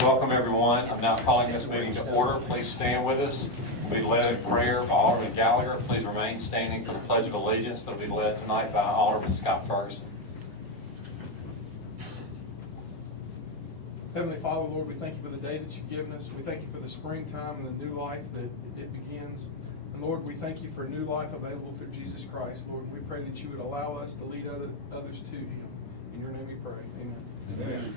Welcome, everyone. I'm now calling this meeting to order. Please stand with us. We'll be led in prayer by Alderman Gallagher. Please remain standing for the Pledge of Allegiance that will be led tonight by Alderman Scott Ferguson. Heavenly Father, Lord, we thank you for the day that you've given us. We thank you for the springtime and the new life that it begins. And Lord, we thank you for new life available through Jesus Christ. Lord, we pray that you would allow us to lead others to him. In your name we pray. Amen. Amen.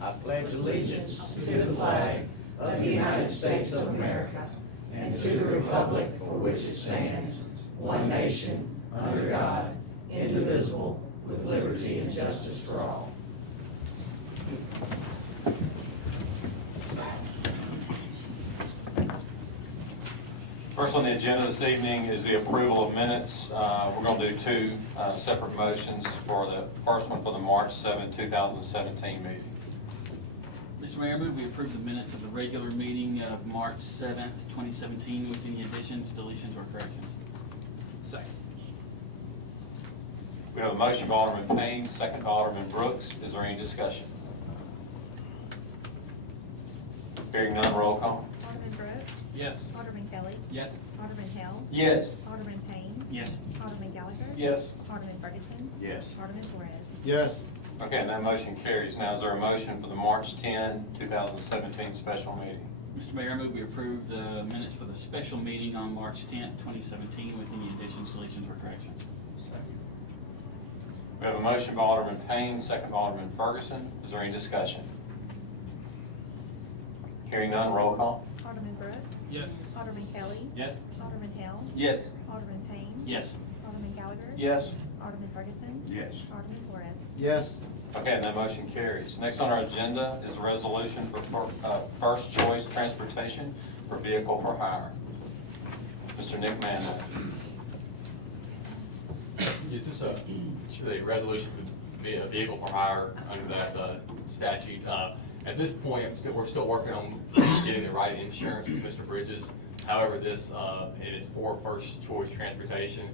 I pledge allegiance to the flag of the United States of America and to the republic for which it stands, one nation, under God, indivisible, with liberty and justice for all. First on the agenda this evening is the approval of minutes. We're going to do two separate motions. For the first one for the March 7, 2017 meeting. Mr. Mayor, I move we approve the minutes of the regular meeting of March 7th, 2017 with any additions, deletions, or corrections. Second. We have a motion by Alderman Payne, second by Alderman Brooks. Is there any discussion? Hearing none, roll call. Alderman Brooks? Yes. Alderman Kelly? Yes. Alderman Hale? Yes. Alderman Payne? Yes. Alderman Gallagher? Yes. Alderman Ferguson? Yes. Alderman Flores? Yes. Okay, and that motion carries. Now, is there a motion for the March 10, 2017 special meeting? Mr. Mayor, I move we approve the minutes for the special meeting on March 10th, 2017 with any additions, deletions, or corrections. Second. We have a motion by Alderman Payne, second by Alderman Ferguson. Is there any discussion? Hearing none, roll call. Alderman Brooks? Yes. Alderman Kelly? Yes. Alderman Hale? Yes. Alderman Payne? Yes. Alderman Gallagher? Yes. Alderman Ferguson? Yes. Alderman Flores? Yes. Okay, and that motion carries. Next on our agenda is a resolution for first choice transportation for vehicle for hire. Mr. Nick Manda. Is this a resolution for a vehicle for hire under that statute? At this point, we're still working on getting the right insurance with Mr. Bridges. However, it is for first choice transportation.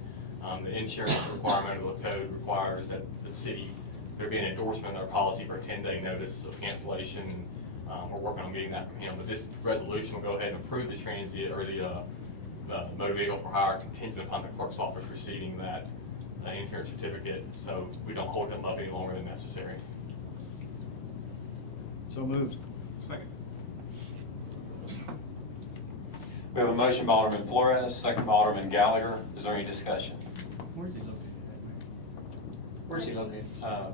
The insurance requirement of the code requires that the city, there be an endorsement of their policy for a 10-day notice of cancellation. We're working on getting that from him, but this resolution will go ahead and approve the transient or the motor vehicle for hire contingent upon the clerk's office receiving that insurance certificate, so we don't hold them up any longer than necessary. So moved. Second. We have a motion by Alderman Flores, second by Alderman Gallagher. Is there any discussion? Where's he located? Where's he located?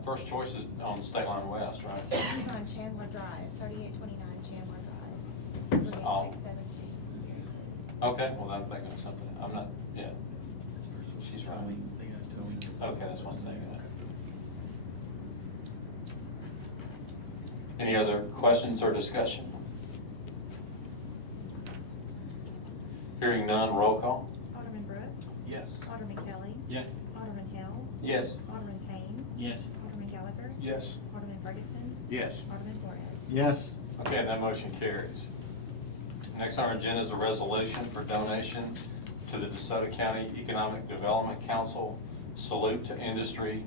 First choice is on State Line West, right? He's on Chandler Drive, 3829 Chandler Drive, Oh. 38672. Okay, well, I'm thinking of something. I'm not, yeah. She's right. Okay, that's one thing. Any other questions or discussion? Hearing none, roll call. Alderman Brooks? Yes. Alderman Kelly? Yes. Alderman Hale? Yes. Alderman Payne? Yes. Alderman Gallagher? Yes. Alderman Ferguson? Yes. Alderman Flores? Yes. Okay, and that motion carries. Next on our agenda is a resolution for donation to the DeSoto County Economic Development Council Salute to Industry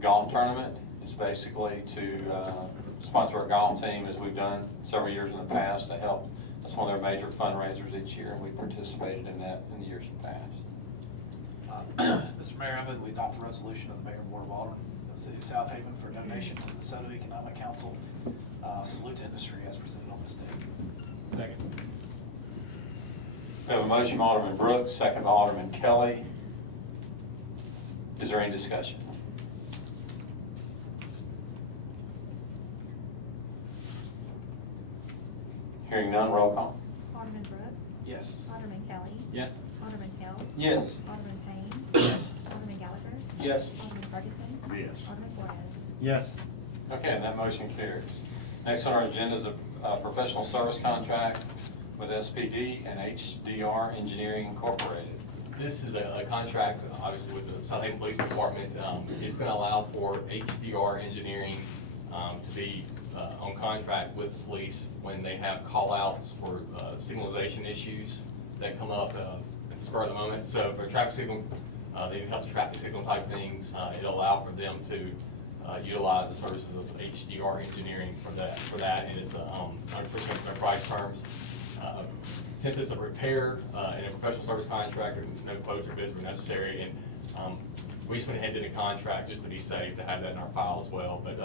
Golf Tournament. It's basically to sponsor a golf team, as we've done several years in the past, to help. That's one of their major fundraisers each year, and we participated in that in the years past. Mr. Mayor, I move we adopt the resolution of the Mayor and Board of Aldermen of the City of Southaven for donation to the DeSoto Economic Council Salute to Industry as presented on this day. Second. We have a motion by Alderman Brooks, second by Alderman Kelly. Is there any discussion? Hearing none, roll call. Alderman Brooks? Yes. Alderman Kelly? Yes. Alderman Hale? Yes. Alderman Payne? Yes. Alderman Gallagher? Yes. Alderman Ferguson? Yes. Alderman Flores? Yes. Okay, and that motion carries. Next on our agenda is a professional service contract with SPD and HDR Engineering Incorporated. This is a contract, obviously, with the Southaven Police Department. It's going to allow for HDR Engineering to be on contract with the police when they have call-outs for signalization issues that come up at the spur of the moment. So for traffic signal They need help with traffic signal type things. It'll allow for them to utilize the services of HDR engineering for that, and it's 100% of their price terms. Since it's a repair and a professional service contract, no quotes or bids were necessary, and we just went ahead and did a contract just to be safe, to have that in our file as well. But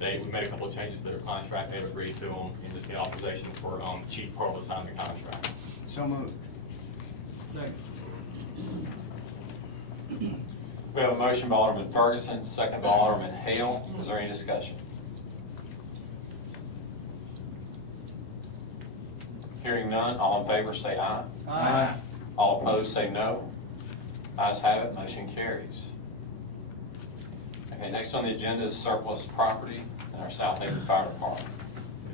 we made a couple of changes to their contract, they've agreed to them, and just get authorization for Chief Pearl to sign the contract. So moved. We have a motion by Alderman Ferguson, second by Alderman Hale. Is there any discussion? Hearing none, all in favor say aye. Aye. All opposed say no. Ayes have it, motion carries. Okay, next on the agenda is surplus property in our Southaven Fire Department.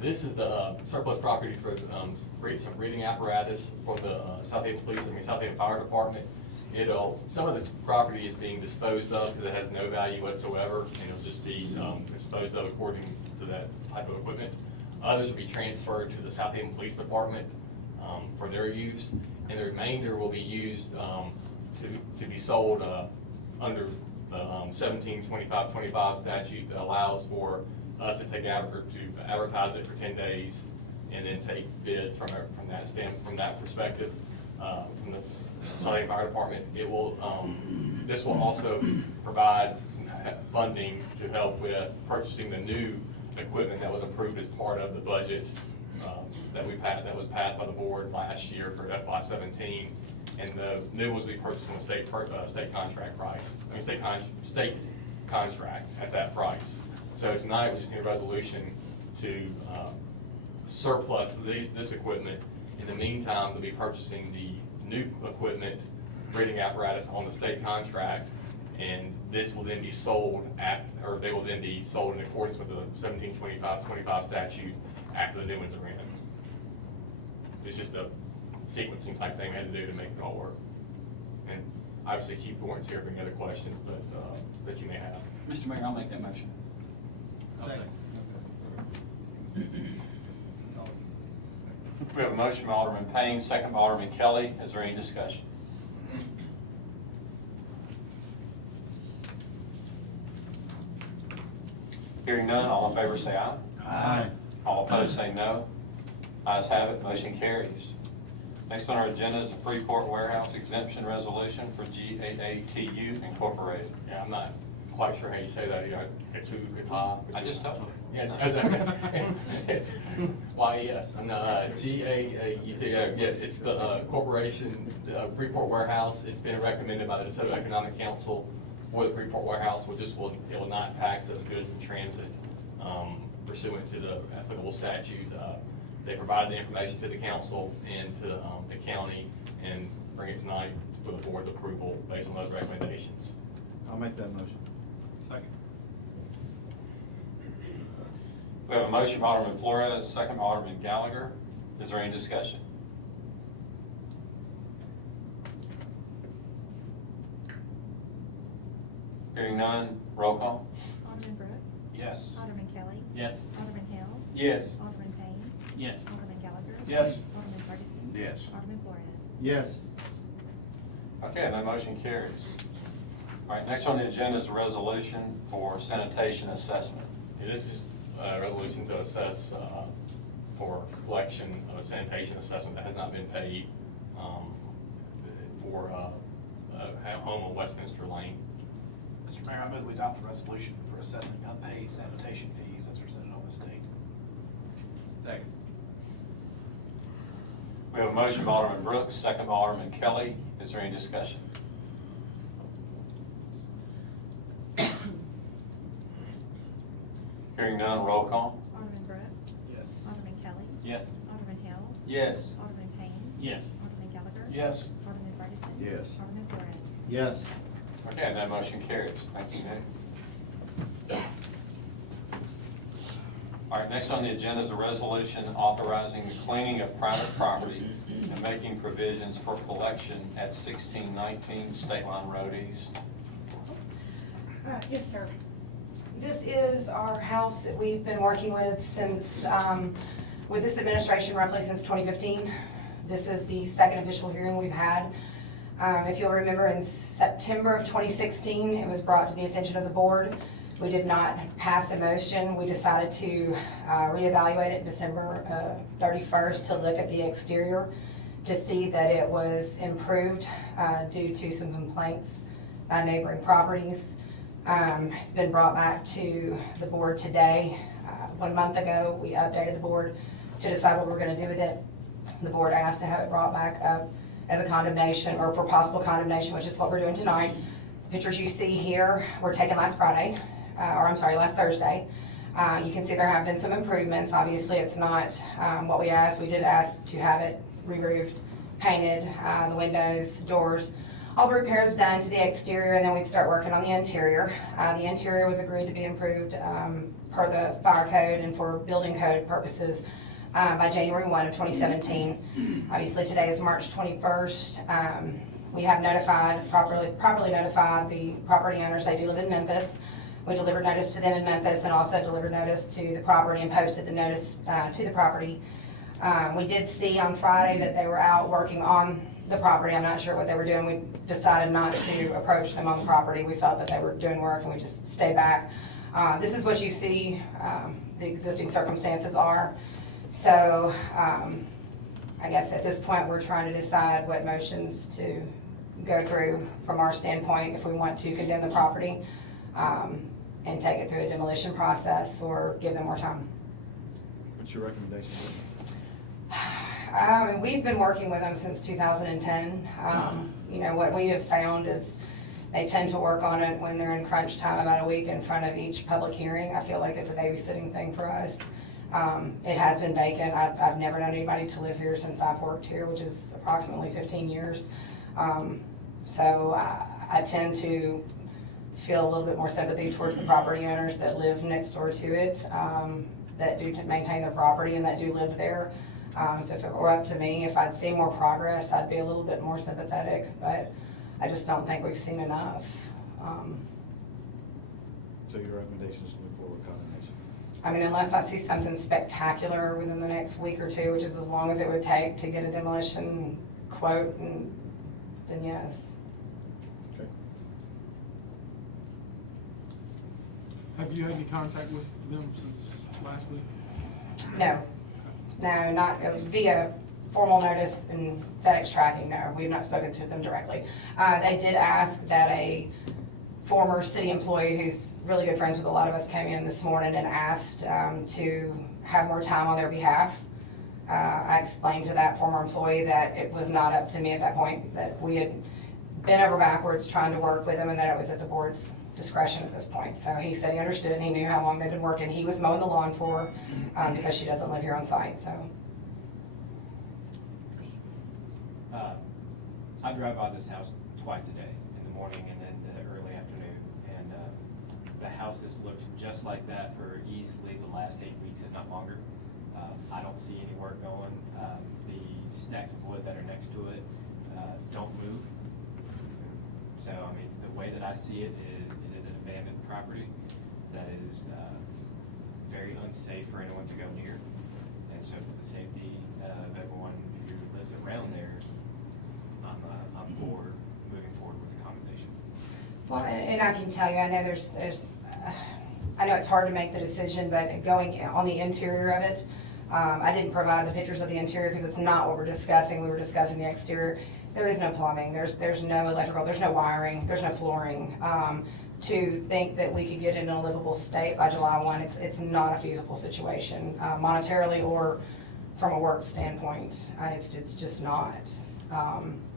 This is the surplus property for some breathing apparatus for the Southaven Fire Department. Some of the property is being disposed of because it has no value whatsoever, and it'll just be disposed of according to that type of equipment. Others will be transferred to the Southaven Police Department for their use, and the remainder will be used to be sold under the 1725 statute that allows for us to advertise it for 10 days and then take bids from that perspective. From the Southaven Fire Department, this will also provide some funding to help with purchasing the new equipment that was approved as part of the budget that was passed by the board last year for FY17, and the new ones we purchased in the state contract price. State contract at that price. So tonight we just need a resolution to surplus this equipment. In the meantime, they'll be purchasing the new equipment, breathing apparatus on the state contract, and this will then be sold they will then be sold in accordance with the 1725 statute after the new ones are in. It's just a sequencing type thing we had to do to make it all work. And obviously Chief Thornton's here for any other questions that you may have. Mr. Mayor, I'll make that motion. Second. We have a motion by Alderman Payne, second by Alderman Kelly. Is there any discussion? Hearing none, all in favor say aye. Aye. All opposed say no. Ayes have it, motion carries. Next on our agenda is a Freeport Warehouse exemption resolution for GAATU Incorporated. Yeah, I'm not quite sure how you say that. I just told you. Yeah, it's YES. And GAATU. Yes, it's the corporation, Freeport Warehouse. It's been recommended by the DeSoto Economic Council for the Freeport Warehouse. It will not tax those goods in transit pursuant to the applicable statute. They provided the information to the council and to the county and bring it tonight for the board's approval based on those recommendations. I'll make that motion. Second. We have a motion by Alderman Flores, second by Alderman Gallagher. Is there any discussion? Hearing none, roll call. Alderman Brooks. Yes. Alderman Kelly. Yes. Alderman Hale. Yes. Alderman Payne. Yes. Alderman Gallagher. Yes. Alderman Ferguson. Yes. Alderman Flores. Yes. Okay, that motion carries. All right, next on the agenda is a resolution for sanitation assessment. This is a resolution to assess for collection of a sanitation assessment that has not been paid for a home on Westminster Lane. Mr. Mayor, I move we adopt the resolution for assessing unpaid sanitation fees as presented on the state. Second. We have a motion by Alderman Brooks, second by Alderman Kelly. Is there any discussion? Hearing none, roll call. Alderman Brooks. Yes. Alderman Kelly. Yes. Alderman Hale. Yes. Alderman Payne. Yes. Alderman Gallagher. Yes. Alderman Ferguson. Yes. Alderman Flores. Yes. Okay, and that motion carries. Thank you, Nick. All right, next on the agenda is a resolution authorizing the cleaning of private property and making provisions for collection at 1619 State Line Road East. Yes, sir. This is our house that we've been working with since, with this administration roughly since 2015. This is the second official hearing we've had. If you'll remember, in September of 2016, it was brought to the attention of the board. We did not pass a motion. We decided to reevaluate it December 31st to look at the exterior to see that it was improved due to some complaints by neighboring properties. It's been brought back to the board today. 1 month ago, we updated the board to decide what we're going to do with it. The board asked to have it brought back up as a condemnation or for possible condemnation, which is what we're doing tonight. The pictures you see here were taken last Thursday. You can see there have been some improvements. Obviously, it's not what we asked. We did ask to have it re-roofed, painted, the windows, doors, all the repairs done to the exterior, and then we'd start working on the interior. The interior was agreed to be improved per the fire code and for building code purposes by January 1 of 2017. Obviously, today is March 21st. We have properly notified the property owners. They do live in Memphis. We delivered notice to them in Memphis and also delivered notice to the property and posted the notice to the property. We did see on Friday that they were out working on the property. I'm not sure what they were doing. We decided not to approach them on the property. We felt that they were doing work and we just stayed back. This is what you see the existing circumstances are. So I guess at this point we're trying to decide what motions to go through from our standpoint if we want to condemn the property and take it through a demolition process or give them more time. What's your recommendation? We've been working with them since 2010. You know, what we have found is they tend to work on it when they're in crunch time, about a week in front of each public hearing. I feel like it's a babysitting thing for us. It has been vacant. I've never known anybody to live here since I've worked here, which is approximately 15 years. So I tend to feel a little bit more sympathy towards the property owners that live next door to it, that do maintain their property and that do live there. So if it were up to me, if I'd see more progress, I'd be a little bit more sympathetic, but I just don't think we've seen enough. So your recommendation is to move forward with condemnation? I mean, unless I see something spectacular within the next week or two, which is as long as it would take to get a demolition quote, and then yes. Okay. Have you had any contact with them since last week? No, not via formal notice and FedEx tracking, no, we've not spoken to them directly. They did ask that a former city employee who's really good friends with a lot of us came in this morning and asked to have more time on their behalf. I explained to that former employee that it was not up to me at that point, that we had bent over backwards trying to work with them and that it was at the board's discretion at this point. So he said he understood and he knew how long they've been working. He was mowing the lawn for her because she doesn't live here on site, so. I drive by this house twice a day, in the morning and then the early afternoon. And the house has looked just like that for easily the last 8 weeks, if not longer. I don't see any work going. The stacks of wood that are next to it don't move. So, I mean, the way that I see it is an abandoned property that is very unsafe for anyone to go near. And so for the safety of everyone who lives around there, I'm for moving forward with the condemnation. Well, and I can tell you, I know there's I know it's hard to make the decision, but going on the interior of it, I didn't provide the pictures of the interior because it's not what we're discussing. We were discussing the exterior. There is no plumbing, there's no electrical, there's no wiring, there's no flooring. To think that we could get in a livable state by July 1, it's not a feasible situation, monetarily or from a work standpoint. It's just not.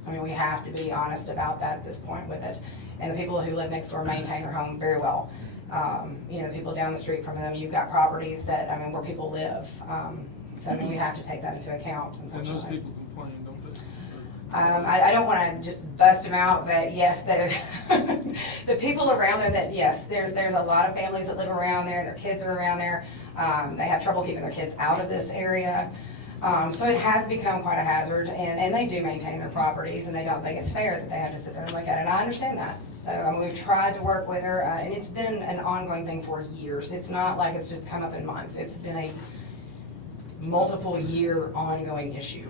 I mean, we have to be honest about that at this point with it. And the people who live next door maintain their home very well. You know, the people down the street from them, you've got properties that, I mean, where people live. So I mean, we have to take that into account, And unfortunately. those people complain, don't they? I don't want to just bust them out, but yes, the people around there that, yes, there's a lot of families that live around there, their kids are around there. They have trouble keeping their kids out of this area. So it has become quite a hazard, and they do maintain their properties, and they don't think it's fair that they have to sit there and look at it, and I understand that. So I mean, we've tried to work with her, and it's been an ongoing thing for years. It's not like it's just come up in months. It's been a multiple year ongoing issue.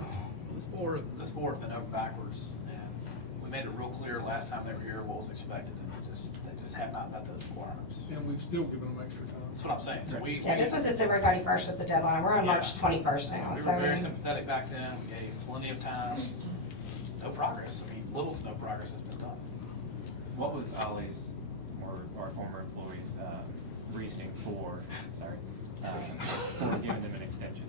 This board bent over backwards, and we made it real clear last time they were here what was expected, and they just have not met those requirements. And we've still given them extra time. That's what I'm saying, so we. Yeah, this was December 31st was the deadline. We're on March Yeah. 21st now, We so. were very sympathetic back then, we gave plenty of time, no progress, I mean, little to no progress has been done. What was Ollie's, or our former employee's, reasoning for giving them an extension?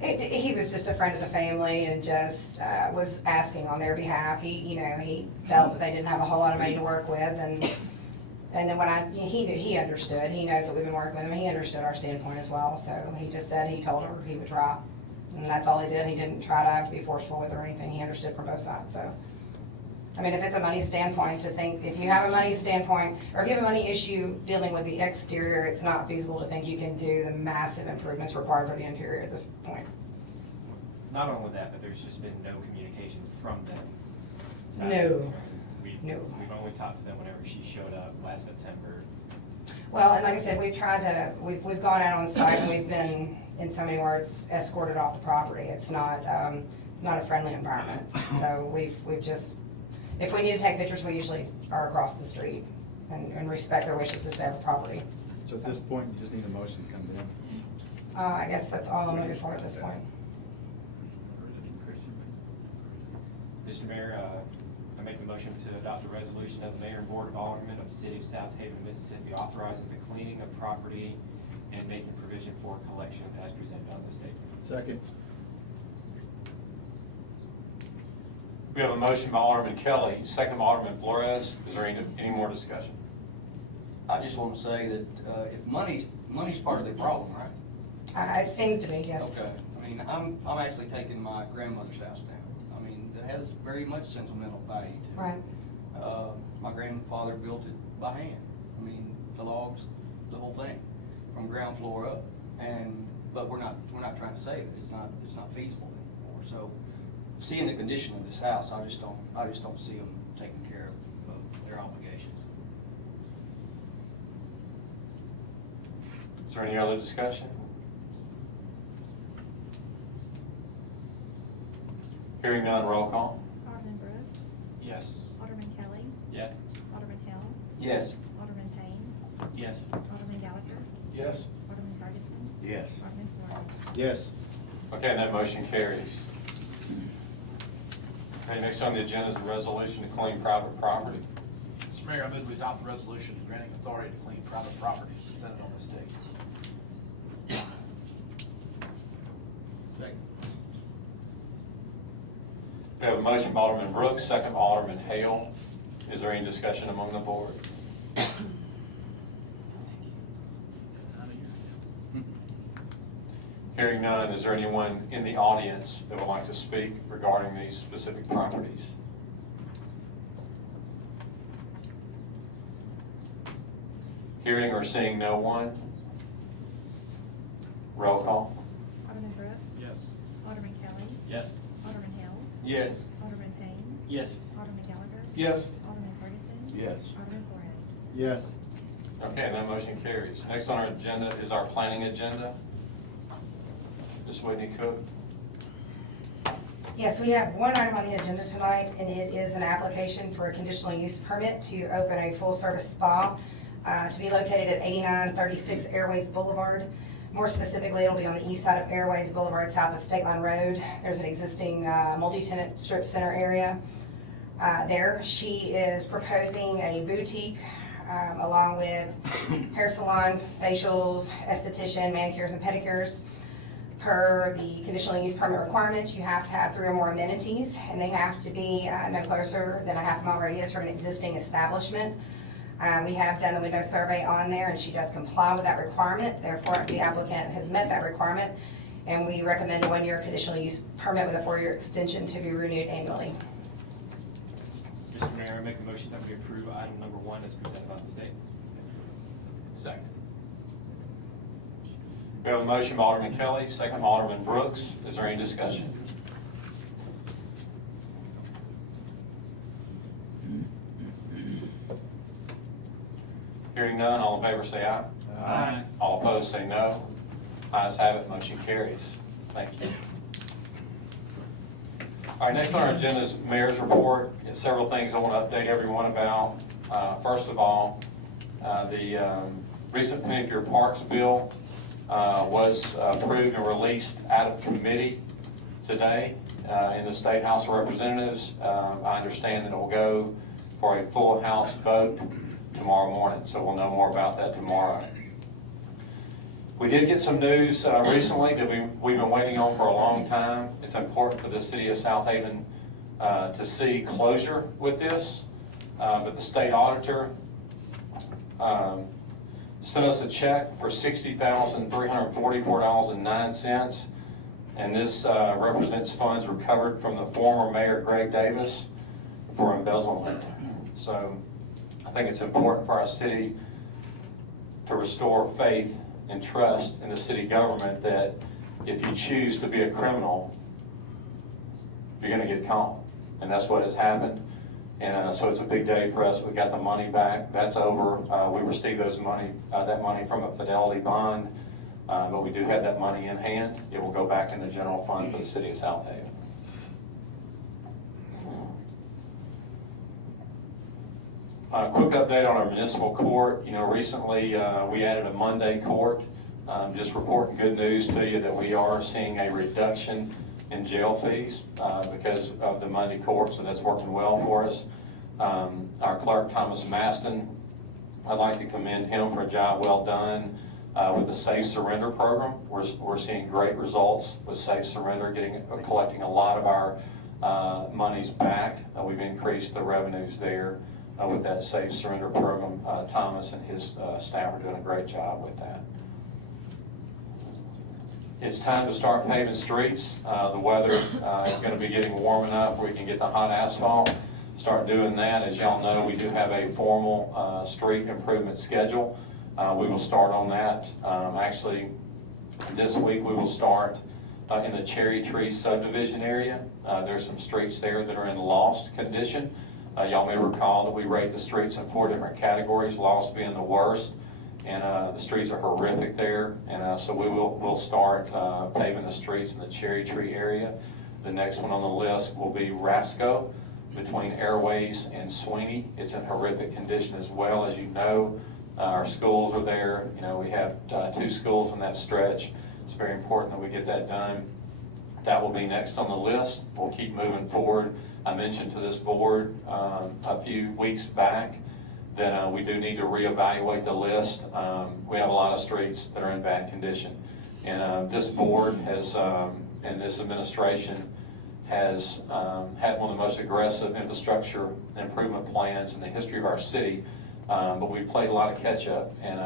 He was just a friend of the family and just was asking on their behalf. He felt that they didn't have a whole lot of money to work with, and then when he understood. He knows that we've been working with him. He understood our standpoint as well. So he just said he told her he would try, and that's all he did. He didn't try to be forceful with her or anything. He understood from both sides. So, I mean, if it's a money standpoint, if you have a money standpoint, or if you have a money issue dealing with the exterior, it's not feasible to think you can do the massive improvements required for the interior at this point. Not only that, but there's just been no communication from them. No. We've only talked to them whenever she showed up last September. Well, and like I said, we've gone out on site, and we've been, in so many words, escorted off the property. It's not a friendly environment. So we've just, if we need to take pictures, we usually are across the street and respect their wishes to stay on the property. So at this point, you just need a motion to come in. I guess that's all I'm looking for at this point. Mr. Mayor, I make the motion to adopt a resolution of the Mayor and Board of Aldermen of the City of Southaven, Mississippi, authorizing the cleaning of property and making provision for collection as presented on this statement. Second. We have a motion by Alderman Kelly, second by Alderman Flores. Is there any more discussion? I just want to say that if money's part of the problem, right? It seems to be, yes. Okay. I mean, I'm actually taking my grandmother's house down. I mean, it has very much sentimental value to it. Right. My grandfather built it by hand. I mean, the logs, the whole thing, from ground floor up. But we're not trying to save it. It's not feasible anymore. So, seeing the condition of this house, I just don't see them taking care of their obligations. Is there any other discussion? Hearing none, roll call. Alderman Brooks, Yes. Alderman Kelly, Yes? Alderman Hill, Yes. Alderman Payne, Yes. Alderman Gallagher, Yes. Alderman Ferguson, Yes. Alderman Flores. Yes. Okay, and that motion carries. Okay, next on the agenda is a resolution to clean private property. Mr. Mayor, I move we adopt the resolution granting authority to clean private property presented on this date. Second. We have a motion by Alderman Brooks, second by Alderman Hale. Is there any discussion among the board? Hearing none, is there anyone in the audience that would like to speak regarding these specific properties? Hearing or seeing no one? Roll call. Alderman Brooks, Yes. Alderman Kelly, Yes. Alderman Hill, Yes. Alderman Payne, Yes. Alderman Gallagher, Yes. Alderman Ferguson, Yes. Alderman Flores. Yes. Okay, and that motion carries. Next on our agenda is our planning agenda. Ms. Whitney Cook. Yes, we have one item on the agenda tonight, and it is an application for a conditional use permit to open a full-service spa to be located at 8936 Airways Boulevard. More specifically, it'll be on the east side of Airways Boulevard, south of State Line Road. There's an existing multi-tenant strip center area there. She is proposing a boutique along with hair salon, facials, esthetician, manicures, and pedicures. Per the conditional use permit requirements, you have to have 3 or more amenities, and they have to be no closer than a half-mile radius from an existing establishment. We have done the window survey on there, and she does comply with that requirement. Therefore, the applicant has met that requirement, and we recommend a 1-year conditional use permit with a 4-year extension to be renewed annually. Mr. Mayor, I make the motion that we approve item number 1 as presented on this date. Second. We have a motion by Alderman Kelly, second by Alderman Brooks. Is there any discussion? Hearing none, all in favor say aye. Aye. All opposed say no. Ayes have it, motion carries. Thank you. All right, next on our agenda is Mayor's Report. There's several things I want to update everyone about. First of all, the recent Committee for Your Parks bill was approved and released out of committee today in the State House of Representatives. I understand that it will go for a full House vote tomorrow morning, so we'll know more about that tomorrow. We did get some news recently that we've been waiting on for a long time. It's important for the City of Southaven to see closure with this, but the state auditor sent us a check for $60,344.09, and this represents funds recovered from the former Mayor Greg Davis for embezzlement. So I think it's important for our city to restore faith and trust in the city government that if you choose to be a criminal, you're going to get caught. And that's what has happened. And so it's a big day for us. We got the money back. That's over. We received that money from a fidelity bond, but we do have that money in hand. It will go back in the general fund for the City of Southaven. Quick update on our municipal court. You know, recently we added a Monday court. Just reporting good news to you that we are seeing a reduction in jail fees because of the Monday court, so that's working well for us. Our clerk, Thomas Maston, I'd like to commend him for a job well done with the Safe Surrender program. We're seeing great results with Safe Surrender, collecting a lot of our monies back. We've increased the revenues there with that Safe Surrender program. Thomas and his staff are doing a great job with that. It's time to start paving streets. The weather is going to be getting warm enough where we can get the hot asphalt. Start doing that. As y'all know, we do have a formal street improvement schedule. We will start on that. Actually, this week we will start in the Cherry Tree subdivision area. There's some streets there that are in lost condition. Y'all may recall that we rate the streets in 4 different categories, lost being the worst. And the streets are horrific there, and so we'll start paving the streets in the Cherry Tree area. The next one on the list will be Rasco between Airways and Sweeney. It's in horrific condition as well. As you know, our schools are there. You know, we have 2 schools in that stretch. It's very important that we get that done. That will be next on the list. We'll keep moving forward. I mentioned to this board a few weeks back that we do need to reevaluate the list. We have a lot of streets that are in bad condition. And this board has, and this administration has had one of the most aggressive infrastructure improvement plans in the history of our city. But we played a lot of catch up, and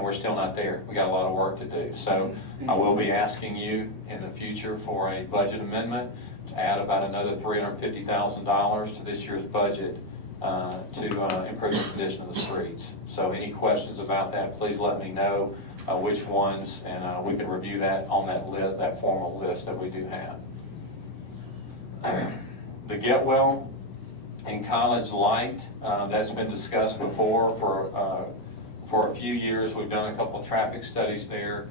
we're still not there. We got a lot of work to do. So I will be asking you in the future for a budget amendment to add about another $350,000 to this year's budget to improve the condition of the streets. So any questions about that, please let me know which ones, and we can review that on that list, that formal list that we do have. The Get Well in College Light, that's been discussed before for a few years. We've done a couple of traffic studies there.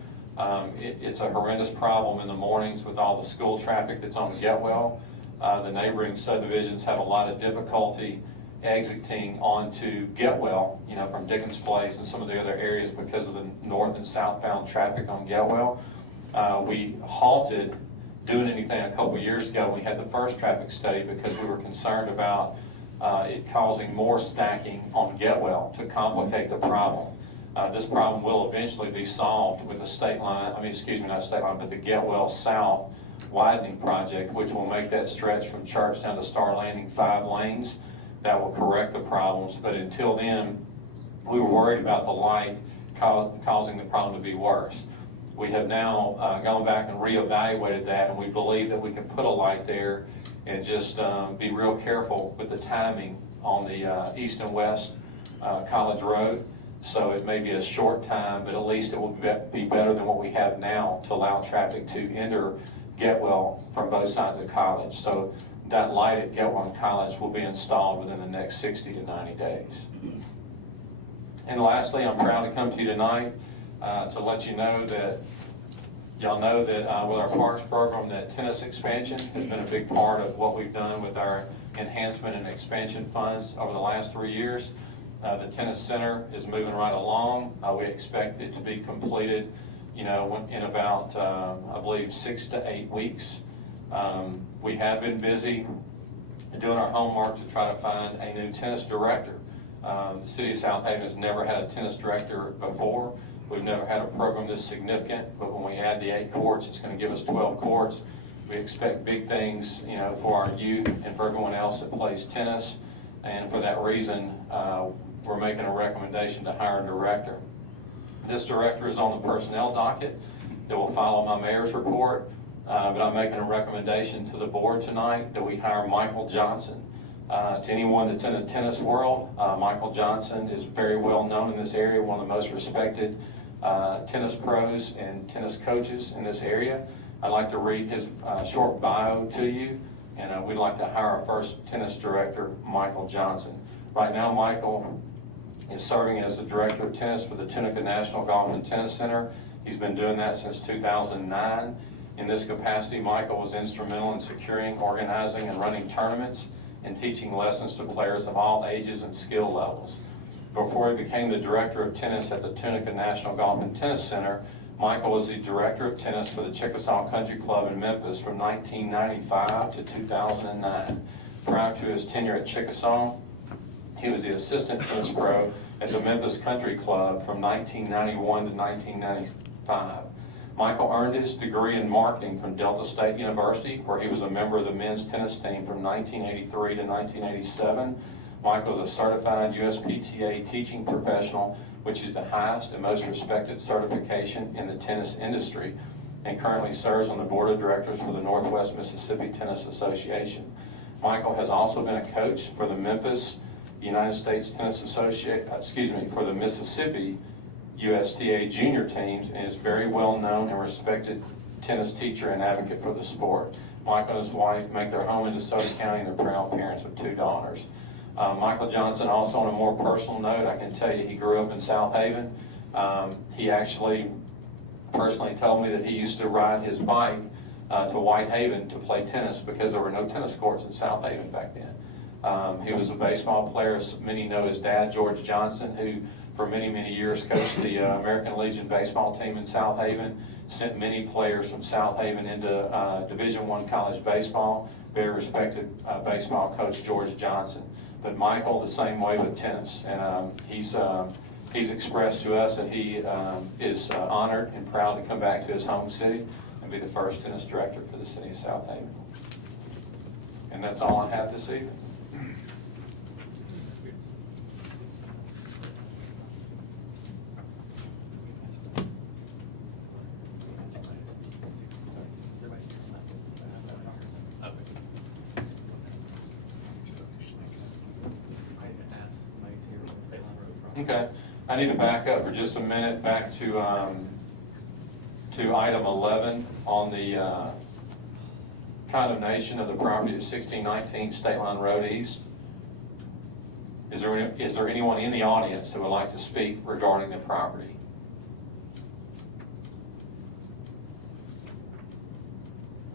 It's a horrendous problem in the mornings with all the school traffic that's on Get Well. The neighboring subdivisions have a lot of difficulty exiting onto Get Well, you know, from Dickens Place and some of the other areas because of the north and southbound traffic on Get Well. We halted doing anything a couple years ago when we had the first traffic study because we were concerned about it causing more stacking on Get Well to complicate the problem. This problem will eventually be solved with the state line, not state line, but the Get Well South widening project, which will make that stretch from Churchtown to Star Landing 5 lanes. That will correct the problems, but until then, we were worried about the light causing the problem to be worse. We have now gone back and reevaluated that, and we believe that we can put a light there and just be real careful with the timing on the east and west College Road. So it may be a short time, but at least it will be better than what we have now to allow traffic to enter Get Well from both sides of College. So that light at Get Well College will be installed within the next 60 to 90 days. And lastly, I'm proud to come to you tonight to let you know that Y'all know that with our parks program, that tennis expansion has been a big part of what we've done with our enhancement and expansion funds over the last 3 years. The tennis center is moving right along. We expect it to be completed, in about, I believe, 6 to 8 weeks. We have been busy doing our homework to try to find a new tennis director. The City of Southaven has never had a tennis director before. We've never had a program this significant, but when we add the 8 courts, it's going to give us 12 courts. We expect big things, for our youth and for everyone else that plays tennis. And for that reason, we're making a recommendation to hire a director. This director is on the personnel docket that will follow my mayor's report, but I'm making a recommendation to the board tonight that we hire Michael Johnson. To anyone that's in the tennis world, Michael Johnson is very well known in this area, one of the most respected tennis pros and tennis coaches in this area. I'd like to read his short bio to you, and we'd like to hire our first tennis director, Michael Johnson. Right now, Michael is serving as the director of tennis for the Tunica National Golf and Tennis Center. He's been doing that since 2009. In this capacity, Michael was instrumental in securing, organizing, and running tournaments and teaching lessons to players of all ages and skill levels. Before he became the director of tennis at the Tunica National Golf and Tennis Center, Michael was the director of tennis for the Chickasaw Country Club in Memphis from 1995 to 2009. Prior to his tenure at Chickasaw, he was the assistant tennis pro at the Memphis Country Club from 1991 to 1995. Michael earned his degree in marketing from Delta State University, where he was a member of the men's tennis team from 1983 to 1987. Michael is a certified USPTA teaching professional, which is the highest and most respected certification in the tennis industry, and currently serves on the board of directors for the Northwest Mississippi Tennis Association. Michael has also been a coach for the Memphis United States Tennis Association, for the Mississippi USTA junior teams, and is very well known and respected tennis teacher and advocate for the sport. Michael and his wife make their home in DeSoto County, and they're proud parents with 2 daughters. Michael Johnson, also on a more personal note, I can tell you he grew up in Southaven. He actually personally told me that he used to ride his bike to Whitehaven to play tennis because there were no tennis courts in Southaven back then. He was a baseball player, as many know his dad, George Johnson, who for many, many years coached the American Legion baseball team in Southaven, sent many players from Southaven into Division I college baseball. Very respected baseball coach, George Johnson. But Michael, the same way with tennis. And he's expressed to us that he is honored and proud to come back to his home city and be the first tennis director for the city of Southaven. And that's all I have this evening. Okay, I need to back up for just a minute, back to item 11 on the condemnation of the property at 1619 State Line Road East. Is there anyone in the audience who would like to speak regarding the property?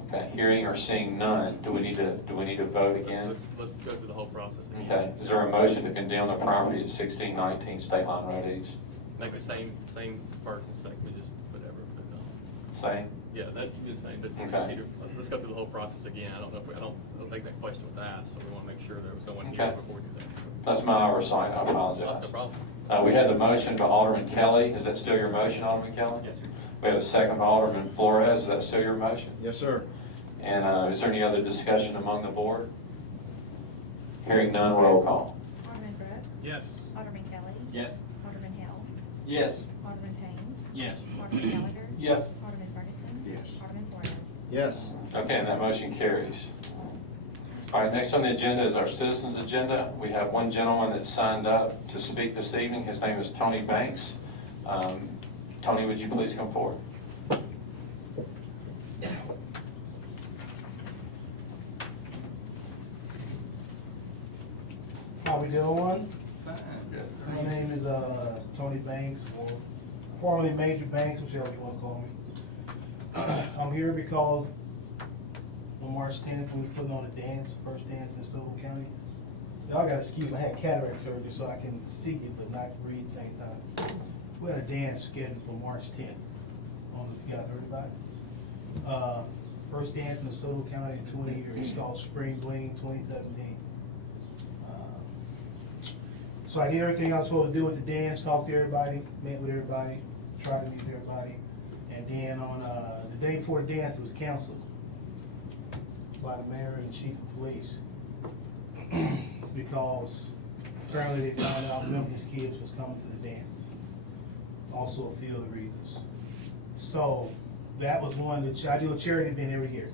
Okay, hearing or seeing none, do we need to vote again? Let's go through the whole process. Okay, is there a motion to condemn the property at 1619 State Line Road East? Make the same first and second, we just whatever. Same? Yeah, that you can say, but we Okay. just need to, let's go through the whole process again. I don't think that question was asked, so we want to make sure there was no one here Okay. before we do that. That's my oversight, I apologize. That's no problem. We had the motion by Alderman Kelly. Is that still your motion, Alderman Kelly? Yes, sir. We have a second by Alderman Flores. Is that still your motion? Yes, sir. And is there any other discussion among the board? Hearing none, roll call. Alderman Brooks. Yes. Alderman Kelly. Yes. Alderman Hill. Yes. Alderman Payne. Yes. Alderman Gallagher. Yes. Alderman Ferguson. Yes. Alderman Flores. Yes. Okay, and that motion carries. All right, next on the agenda is our citizens agenda. We have one gentleman that signed up to speak this evening. His name is Tony Banks. Tony, would you please come forward? How we doing? My name is Tony Banks, or formerly Major Banks, whichever you want to call I'm here because on March 10th, we was putting on a dance, first dance in Southaven County. Y'all gotta excuse me, I had cataract surgery so I can see it but not read at the same time. We had a dance scheduled for March 10th. I don't know if y'all heard about it. First dance in Southaven County in 20 years. It's called Spring Bling 2017. So I did everything I was supposed to do with the dance, talked to everybody, met with everybody, tried to meet with everybody. And then on the day before the dance, it was canceled by the mayor and chief of police. Because apparently they found out Memphis kids was coming to the dance. Also a few other reasons. So that was one that I do a charity event every year.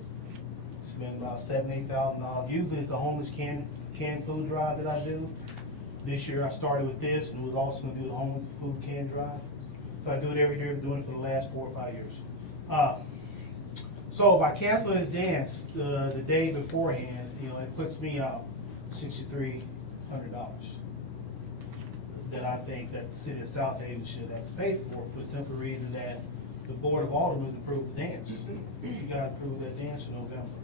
Spend about $7,000 to $8,000. Usually it's a homeless canned food drive that I do. This year I started with this and was also gonna do the homeless food can drive. So I do it every year, I've been doing it for the last 4 or 5 years. So by canceling this dance the day beforehand, it puts me out $6,300 that I think that the city of Southaven should have to pay for the simple reason that the board of Aldermen approved the dance. You guys approved that dance in November.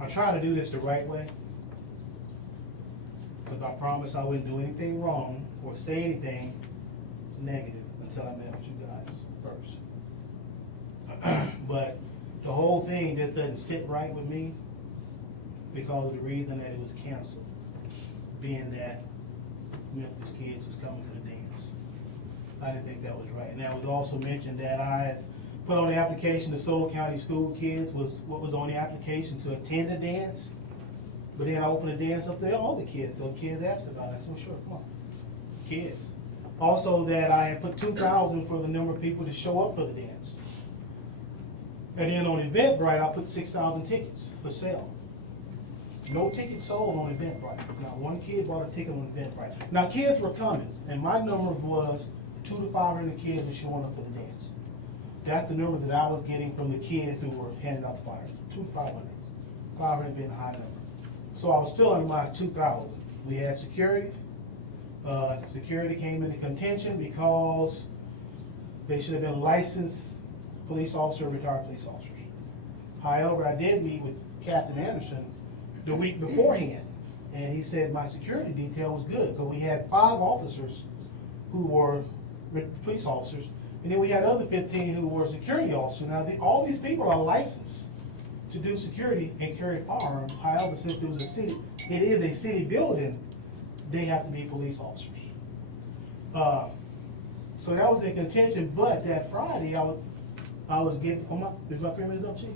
I'm trying to do this the right way. Because I promised I wouldn't do anything wrong or say anything negative until I met with you guys first. But the whole thing just doesn't sit right with me because of the reason that it was canceled, being that Memphis kids was coming to the dance. I didn't think that was right. Now, it was also mentioned that I put on the application the Southaven County school kids was what was on the application to attend the dance. But then I opened the dance up to all the kids. Those kids asked about it. I said, sure, come on. Kids. Also that I had put 2,000 for the number of people to show up for the dance. And then on Eventbrite, I put 6,000 tickets for sale. No tickets sold on Eventbrite. Not one kid bought a ticket on Eventbrite. Now kids were coming, and my number was 200 to 500 kids were showing up for the dance. That's the number that I was getting from the kids who were handing out the flyers. 200 to 500. 500 being a high number. So I was still under my 2,000. We had security. Security came into contention because they should have been licensed police officer, retired police officers. However, I did meet with Captain Anderson the week beforehand, and he said my security detail was good because we had 5 officers who were police officers, and then we had other 15 who were security officers. Now, all these people are licensed to do security and carry firearms. However, since it was a city, it is a city building, they have to be police officers. So that was in contention, but that Friday, I was getting, is my 3 minutes up, Chief?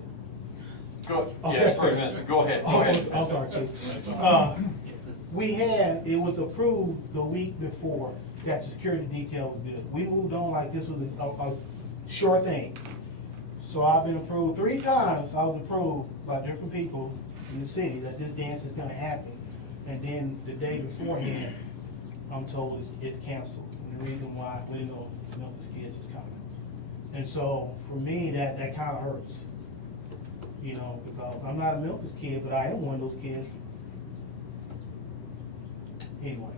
Go, Okay. yes, 3 minutes, but go ahead. Go Oh, ahead. I'm sorry, Chief. It was approved the week before that security detail was good. We moved on like this was a sure thing. So I've been approved 3 times. I was approved by different people in the city that this dance is gonna happen. And then the day beforehand, I'm told it's canceled. And the reason why, we didn't know Memphis kids was coming. And so for me, that kind of hurts. Because I'm not a Memphis kid, but I am one of those kids. Anyway.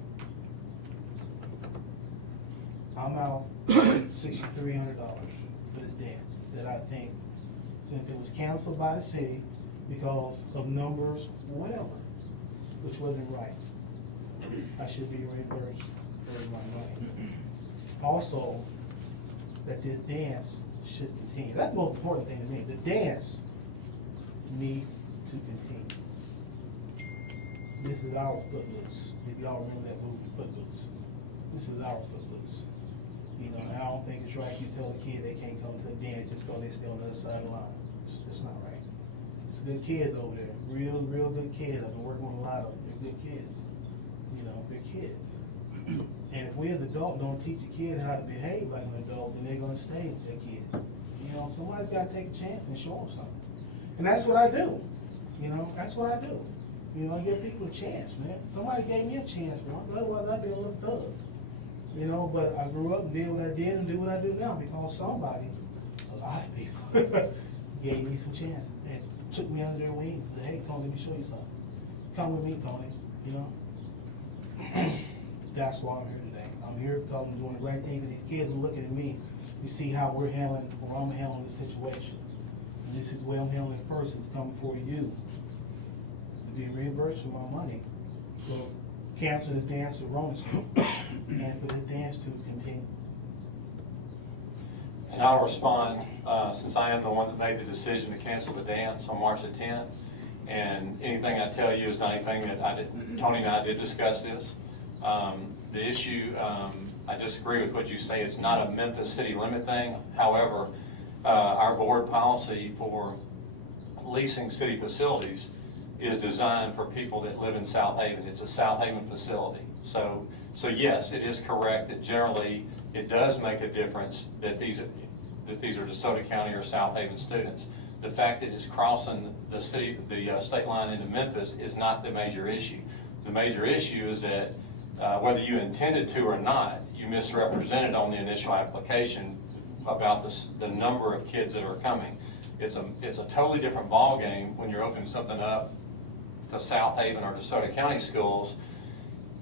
I'm out $6,300 for this dance that I think, since it was canceled by the city because of numbers, whatever, which wasn't right, I should be reimbursed for my money. Also, that this dance should continue. That's the most important thing to me. The dance needs to continue. This is our Footloose. If y'all remember that movie, Footloose. This is our Footloose. And I don't think it's right you tell a kid they can't come to the dance just because they stay on the other side of the line. It's not right. It's good kids over there. Real good kids. I've been working with a lot of them. They're good kids. They're kids. And if we as adults don't teach the kids how to behave like an adult, then they're going to stay with their kids. Somebody's got to take a chance and show them something. And that's what I do. That's what I do. I give people a chance, man. Somebody gave me a chance, man. Otherwise, I'd be a little thug. But I grew up and did what I did and do what I do now because somebody, a lot of people, gave me some chances and took me under their wings and said, hey, Tony, let me show you something. Come with me, Tony. That's why I'm here today. I'm here because I'm doing the right thing, because these kids are looking at me to see how we're handling, or I'm handling the situation. And this is the way I'm handling it first, is to come before you, to be reimbursed for my money. So cancel this dance erroneously, and for the dance to continue. And I'll respond, since I am the one that made the decision to cancel the dance on March the 10th. And anything I tell you is not anything that I did, Tony and I did discuss this. The issue, I disagree with what you say. It's not a Memphis city limit thing. However, our board policy for leasing city facilities is designed for people that live in Southaven. It's a Southaven facility. So yes, it is correct that generally it does make a difference that these are DeSoto County or Southaven students. The fact that it's crossing the state line into Memphis is not the major issue. The major issue is that whether you intended to or not, you misrepresented on the initial application about the number of kids that are coming. It's a totally different ballgame when you're opening something up to Southaven or DeSoto County schools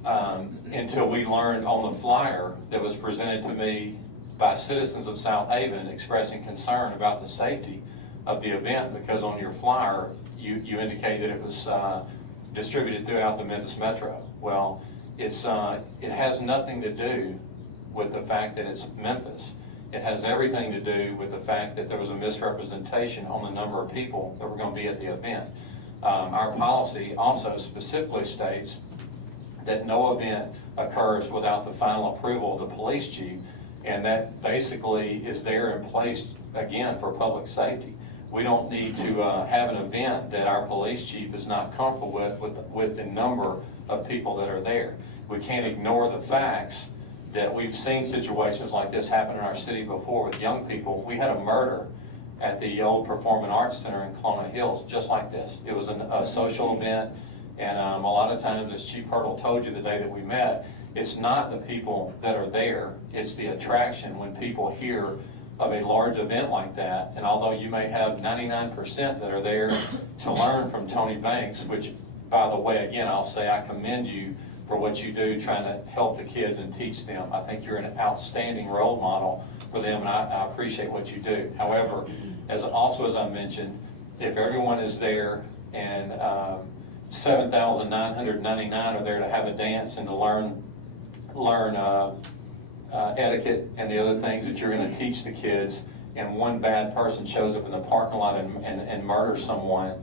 until we learned on the flyer that was presented to me by citizens of Southaven expressing concern about the safety of the event, because on your flyer you indicated it was distributed throughout the Memphis Metro. Well, it has nothing to do with the fact that it's Memphis. It has everything to do with the fact that there was a misrepresentation on the number of people that were going to be at the event. Our policy also specifically states that no event occurs without the final approval of the police chief, and that basically is there in place, again, for public safety. We don't need to have an event that our police chief is not comfortable with the number of people that are there. We can't ignore the facts that we've seen situations like this happen in our city before with young people. We had a murder at the old Performing Arts Center in Kelowna Hills, just like this. It was a social event, and a lot of times, as Chief Hurdle told you the day that we met, it's not the people that are there, it's the attraction when people hear of a large event like that. And although you may have 99% that are there to learn from Tony Banks, which, by the way, again, I'll say I commend you for what you do trying to help the kids and teach them. I think you're an outstanding role model for them, and I appreciate what you do. However, as I mentioned, if everyone is there and 7,999 are there to have a dance and to learn etiquette and the other things that you're going to teach the kids, and one bad person shows up in the parking lot and murders someone,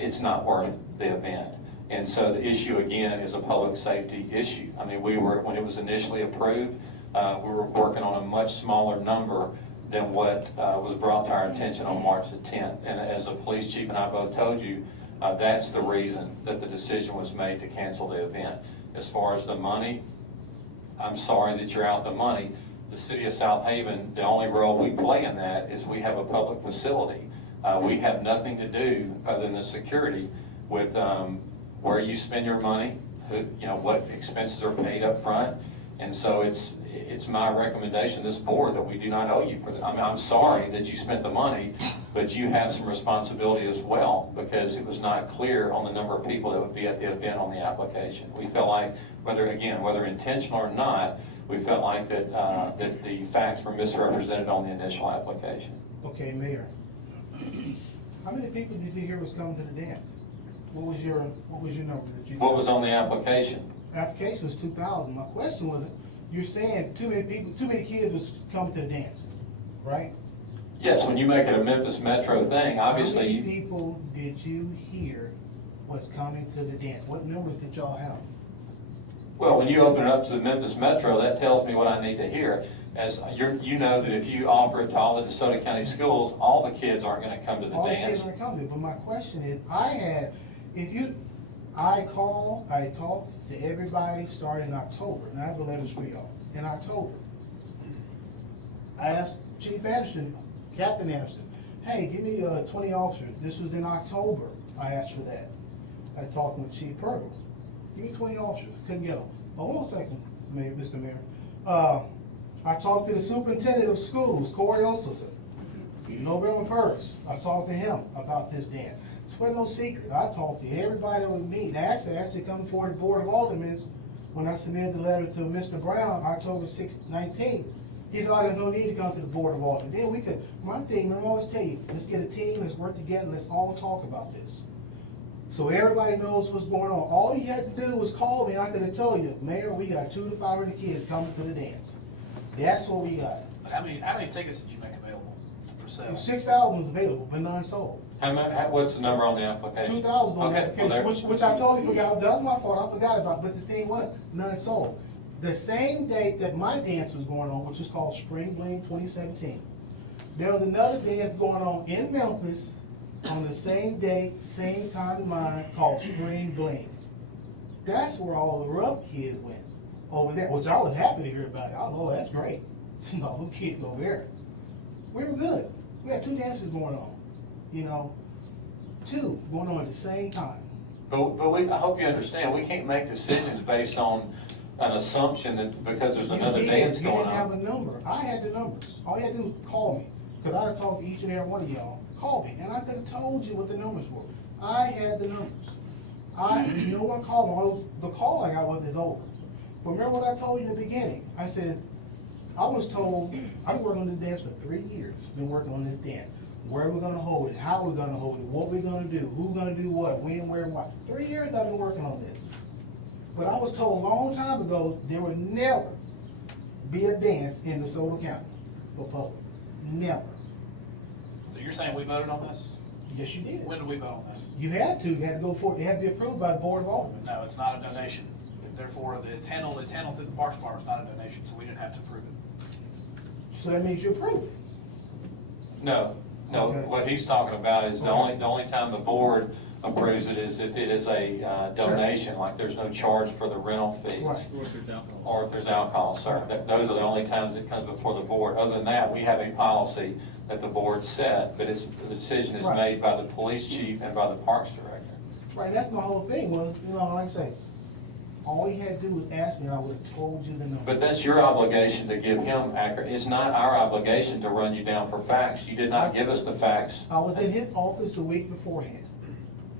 it's not worth the event. And so the issue, again, is a public safety issue. I mean, when it was initially approved, we were working on a much smaller number than what was brought to our attention on March the 10th. And as the police chief and I both told you, that's the reason that the decision was made to cancel the event. As far as the money, I'm sorry that you're out the money. The city of Southaven, the only role we play in that is we have a public facility. We have nothing to do other than the security with where you spend your money, what expenses are paid up front. And so it's my recommendation to this board that we do not owe you for that. I mean, I'm sorry that you spent the money, but you have some responsibility as well, because it was not clear on the number of people that would be at the event on the application. We felt like, whether intentional or not, we felt like that the facts were misrepresented on the initial application. Okay, Mayor, how many people did you hear was coming to the dance? What was your number that you? What was on the application? Application was 2,000. My question was, you're saying too many kids was coming to the dance, right? Yes, when you make it a Memphis Metro thing, obviously. How many people did you hear was coming to the dance? What numbers did y'all have? Well, when you open it up to the Memphis Metro, that tells me what I need to hear. As you know that if you offer it to all the DeSoto County schools, all the kids aren't going to come to the all dance. All the kids aren't coming, but my question is, I talked to everybody starting in October, and I have a letter for y'all. In October, I asked Chief Anderson, Captain Anderson, hey, give me 20 officers. This was in October. I asked for that. I talked with Chief Purgle. Give me 20 officers. Couldn't get them. Hold on a second, Mr. Mayor. I talked to the superintendent of schools, Corey Osselson, November 1st. I talked to him about this dance. It's no secret. I talked to everybody that would meet. Actually coming forward the Board of Aldermen when I submitted the letter to Mr. Brown, October 19th, he thought there's no need to come to the Board of Aldermen. Then we could, my thing, I'm always tell you, let's get a team, let's work together, let's all talk about this. So everybody knows what's going on. All you had to do was call me, and I could have told you, Mayor, we got 200 to 500 kids coming to the dance. That's what we got. But how many tickets did you make available for sale? 6,000 was available, but none sold. What's the number on the application? 2,000 on the Okay, well, application, which I totally forgot. That was my fault. I forgot about. But the thing was, none sold. The same date that my dance was going on, which is called Spring Bling 2017, there was another dance going on in Memphis on the same date, same time of mine, called Spring Bling. That's where all the rough kids went over there, which I was happy to hear about it. I was, oh, that's great. See all them kids over there. We were good. We had 2 dances going on. You know, 2 going on at the same time. But I hope you understand, we can't make decisions based on an assumption that because there's another dance going You didn't have on. a number. I had the numbers. All you had to do was call me, because I'd have talked to each and every one of y'all. Call me, and I could have told you what the numbers were. I had the numbers. No one called me. The call I got was is over. But remember what I told you in the beginning? I said, I was told, I've been working on this dance for 3 years. Been working on this dance. Where we're gonna hold it, how we're gonna hold it, what we're gonna do, who's gonna do what, when, where, and why. 3 years I've been working on this. But I was told a long time ago, there would never be a dance in DeSoto County for public. Never. So you're saying we voted on this? Yes, you did. When did we vote on this? You had to go for it. It had to be approved by the Board of Aldermen. No, it's not a donation. Therefore, it's handled through the Parks Department, it's not a donation, so we didn't have to approve it. So that means you approved it. No, Okay. what he's talking about is the only time the board approves it is if it is a donation, like there's no charge for the rental fees. Right. Or if it's alcohol. Or if there's alcohol, sir. Those are the only times it comes before the board. Other than that, we have a policy that the board set, but the decision is Right. made by the police chief and by the parks director. Right, that's my whole thing was, like I say, all you had to do was ask me and I would have told you the number. But that's your obligation to give him accurate. It's not our obligation to run you down for facts. You did not give us the facts. I was in his office the week beforehand.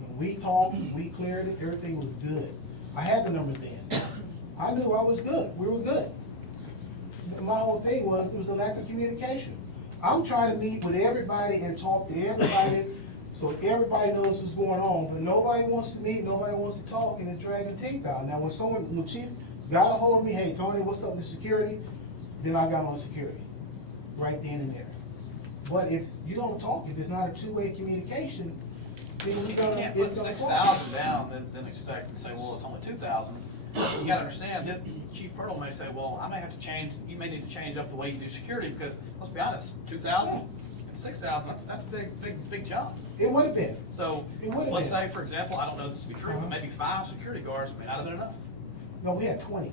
And we talked, we cleared it, everything was good. I had the numbers then. I knew I was good, we were good. My whole thing was, it was a lack of communication. I'm trying to meet with everybody and talk to everybody, so everybody knows what's going on, but nobody wants to meet, nobody wants to talk, and it's dragging teeth out. Now, when Chief got a hold of me, hey, Tony, what's up with security? Then I got on security, right then and there. But if you don't talk, if it's not a two-way communication, then You can't put 6,000 down, then expect to say, well, it's only 2,000. You gotta understand that Chief Purtle may say, well, I may have to change, you may need to change up the way you do security, because, let's be honest, 2,000 and 6,000, that's a big jump. It would have been. So, It would've let's been. say, for example, I don't know this to be true, but maybe 5 security guards may not have been enough. No, we had 20.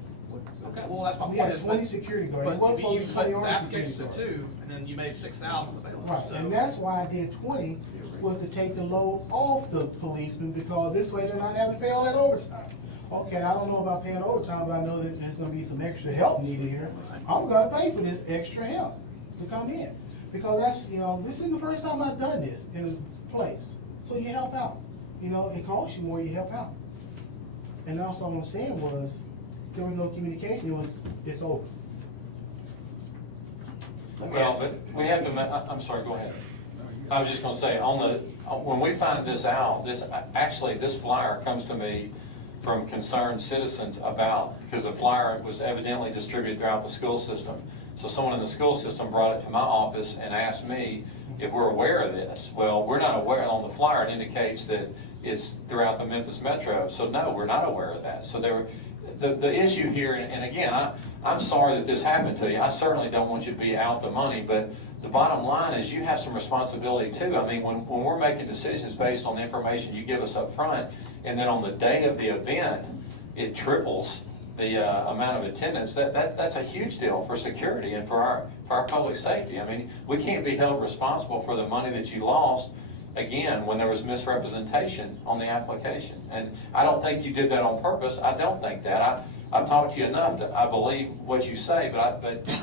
Okay, well, that's my We point had is, 20 security guards. It but was you supposed to be 20 the armed application said security 2, and then you made 6,000 available. Right, So- and that's why I did 20, was to take the load off the policemen, because this way they're not having to pay all that overtime. Okay, I don't know about paying overtime, but I know that there's gonna be some extra help needed here. I'm gonna pay for this extra help to come in, because that's, this is the first time I've done this in a place. So you help out, it costs you more, you help out. And also what I'm saying was, there was no communication, it's over. Well, but we have to, I'm sorry, go ahead. I was just gonna say, when we find this out, this flyer comes to me from concerned citizens because the flyer was evidently distributed throughout the school system. So someone in the school system brought it to my office and asked me if we're aware of this. Well, we're not aware. On the flyer, it indicates that it's throughout the Memphis Metro. So no, we're not aware of that. So the issue here, and again, I'm sorry that this happened to you. I certainly don't want you to be out the money, but the bottom line is you have some responsibility too. I mean, when we're making decisions based on the information you give us up front, and then on the day of the event, it triples the amount of attendance, that's a huge deal for security and for our public safety. I mean, we can't be held responsible for the money that you lost, again, when there was misrepresentation on the application. And I don't think you did that on purpose. I don't think that. I've talked to you enough that I believe what you say, but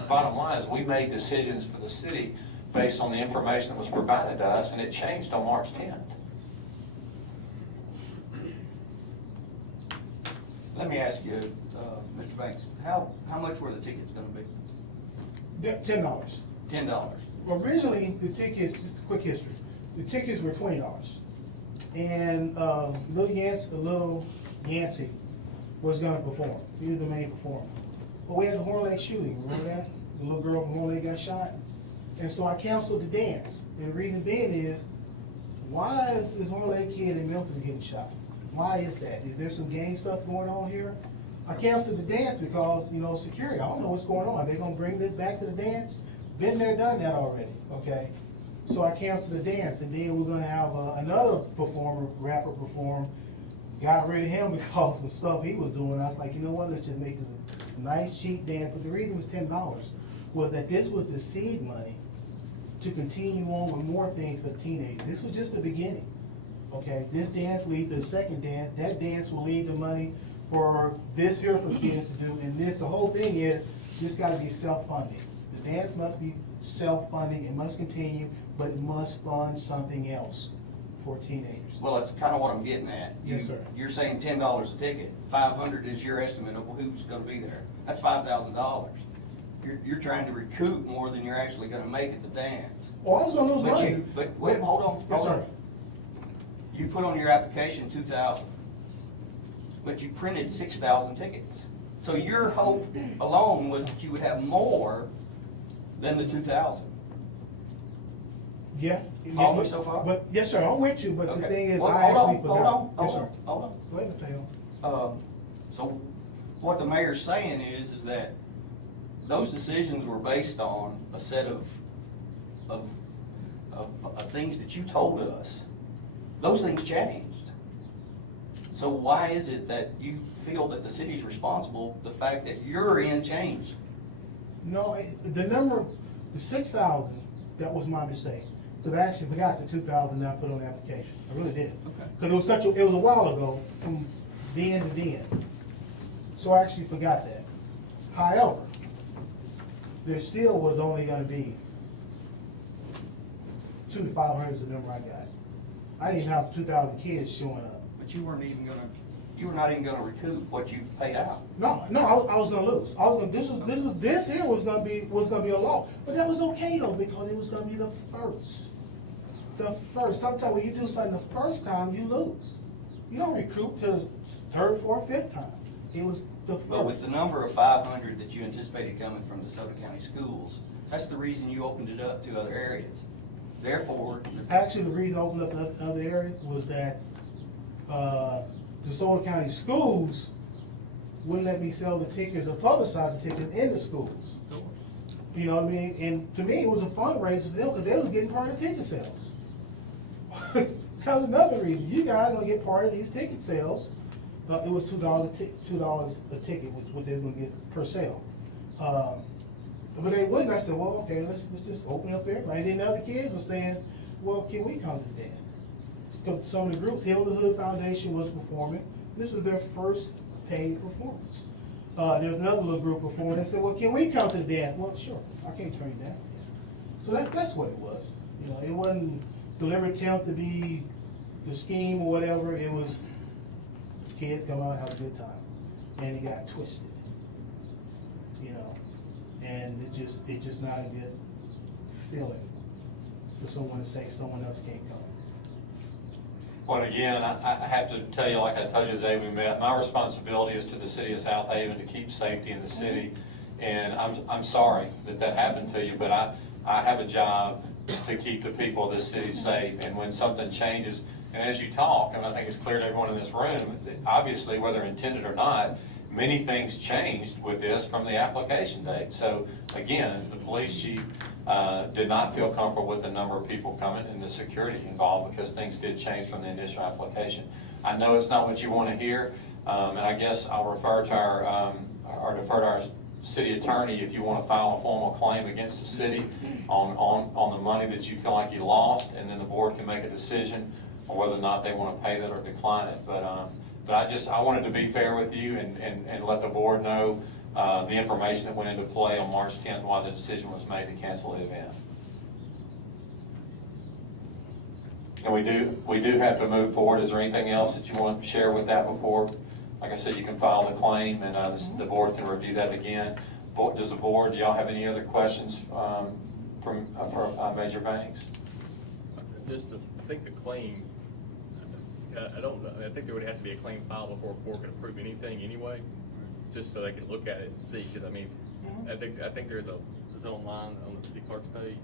bottom line is we made decisions for the city based on the information that was provided to us, and it changed on March 10th. Let me ask you, Mr. Banks, how much were the tickets gonna be? $10. $10. Originally, the tickets, just a quick history, the tickets were $20. And little Yancey was gonna perform. He was the main performer. But we had the Horn Lake shooting, remember that? The little girl from Horn Lake got shot. And so I canceled the dance. And the reason being is, why is this Horn Lake kid in Memphis getting shot? Why is that? Is there some gang stuff going on here? I canceled the dance because, security, I don't know what's going on. Are they gonna bring this back to the dance? Been there, done that already, okay? So I canceled the dance, and then we're gonna have another rapper perform. Got rid of him because of stuff he was doing. I was like, you know what, let's just make this a nice, cheap dance. But the reason it was $10 was that this was the seed money to continue on with more things for teenagers. This was just the beginning, okay? This dance leads to the second dance. That dance will lead to money for this here for kids to do. And the whole thing is, this gotta be self-funding. The dance must be self-funding, it must continue, but it must fund something else for teenagers. Well, that's kind of what I'm getting at. Yes, sir. You're saying $10 a ticket. $500 is your estimate of who's gonna be there. That's $5,000. You're trying to recoup more than you're actually gonna make at the dance. Oh, I was gonna lose money. But wait, hold on. Yes, sir. You put on your application 2,000, but you printed 6,000 tickets. So your hope alone was that you would have more than the 2,000. Yeah. Follow me so far? But, yes, sir, I'm with you, but the Okay. thing is, Well, I actually forgot. Hold Yes, sir. on. Go ahead, Mr. Hale. So what the mayor's saying is that those decisions were based on a set of things that you told us. Those things changed. So why is it that you feel that the city's responsible, the fact that your end changed? No, the number, the 6,000, that was my mistake. Because I actually forgot the 2,000 that I put on the application. I really did. Okay. Because it was a while ago, from then to then. So I actually forgot that. However, there still was only gonna be 200 to 500 is the number I got. I didn't have 2,000 kids showing up. But you were not even gonna recoup what you paid out. No, I was gonna lose. This here was gonna be a loss. But that was okay though, because it was gonna be the first. The first. Sometimes when you do something the first time, you lose. You don't recoup till the third, fourth, fifth time. It was the first. But with the number of 500 that you anticipated coming from the Suffolk County schools, that's the reason you opened it up to other areas. Therefore, Actually, the reason I opened up the other areas was that, the Suffolk County schools wouldn't let me sell the tickets or publicize the tickets in the schools. You know what I mean? And to me, it was a fundraiser for them because they was getting part of the ticket sales. That was another reason. You guys gonna get part of these ticket sales. It was $2 a ticket, was what they were gonna get per sale. But they wouldn't. I said, well, okay, let's just open up there. And then the other kids were saying, well, can we come to the dance? Because some of the groups, Hill of the Hood Foundation was performing. This was their first paid performance. There was another little group performing. They said, well, can we come to the dance? Well, sure. I can't turn you down. So that's what it was. It wasn't deliberate attempt to be the scheme or whatever. It was kids come out and have a good time. And it got twisted. And it's just not a good feeling for someone to say someone else can't come. Well, again, I have to tell you, like I told you the day we met, my responsibility is to the city of Southaven to keep safety in the city. And I'm sorry that happened to you, but I have a job to keep the people of this city safe. And when something changes, and as you talk, and I think it's clear to everyone in this room, obviously, whether intended or not, many things changed with this from the application date. So again, the police chief did not feel comfortable with the number of people coming and the security involved because things did change from the initial application. I know it's not what you want to hear, and I guess I'll refer to or defer to our city attorney if you want to file a formal claim against the city on the money that you feel like you lost, and then the board can make a decision on whether or not they want to pay that or decline it. But I wanted to be fair with you and let the board know the information that went into play on March 10th, why the decision was made to cancel the event. And we do have to move forward. Is there anything else that you want to share with that before like I said, you can file the claim, and the board can review that again. Does the board, do y'all have any other questions from major banks? I think the claim, I don't know, I think there would have to be a claim filed before a court could approve anything anyway, just so they can look at it and see, because I mean, I think there's online on the city clerk's page,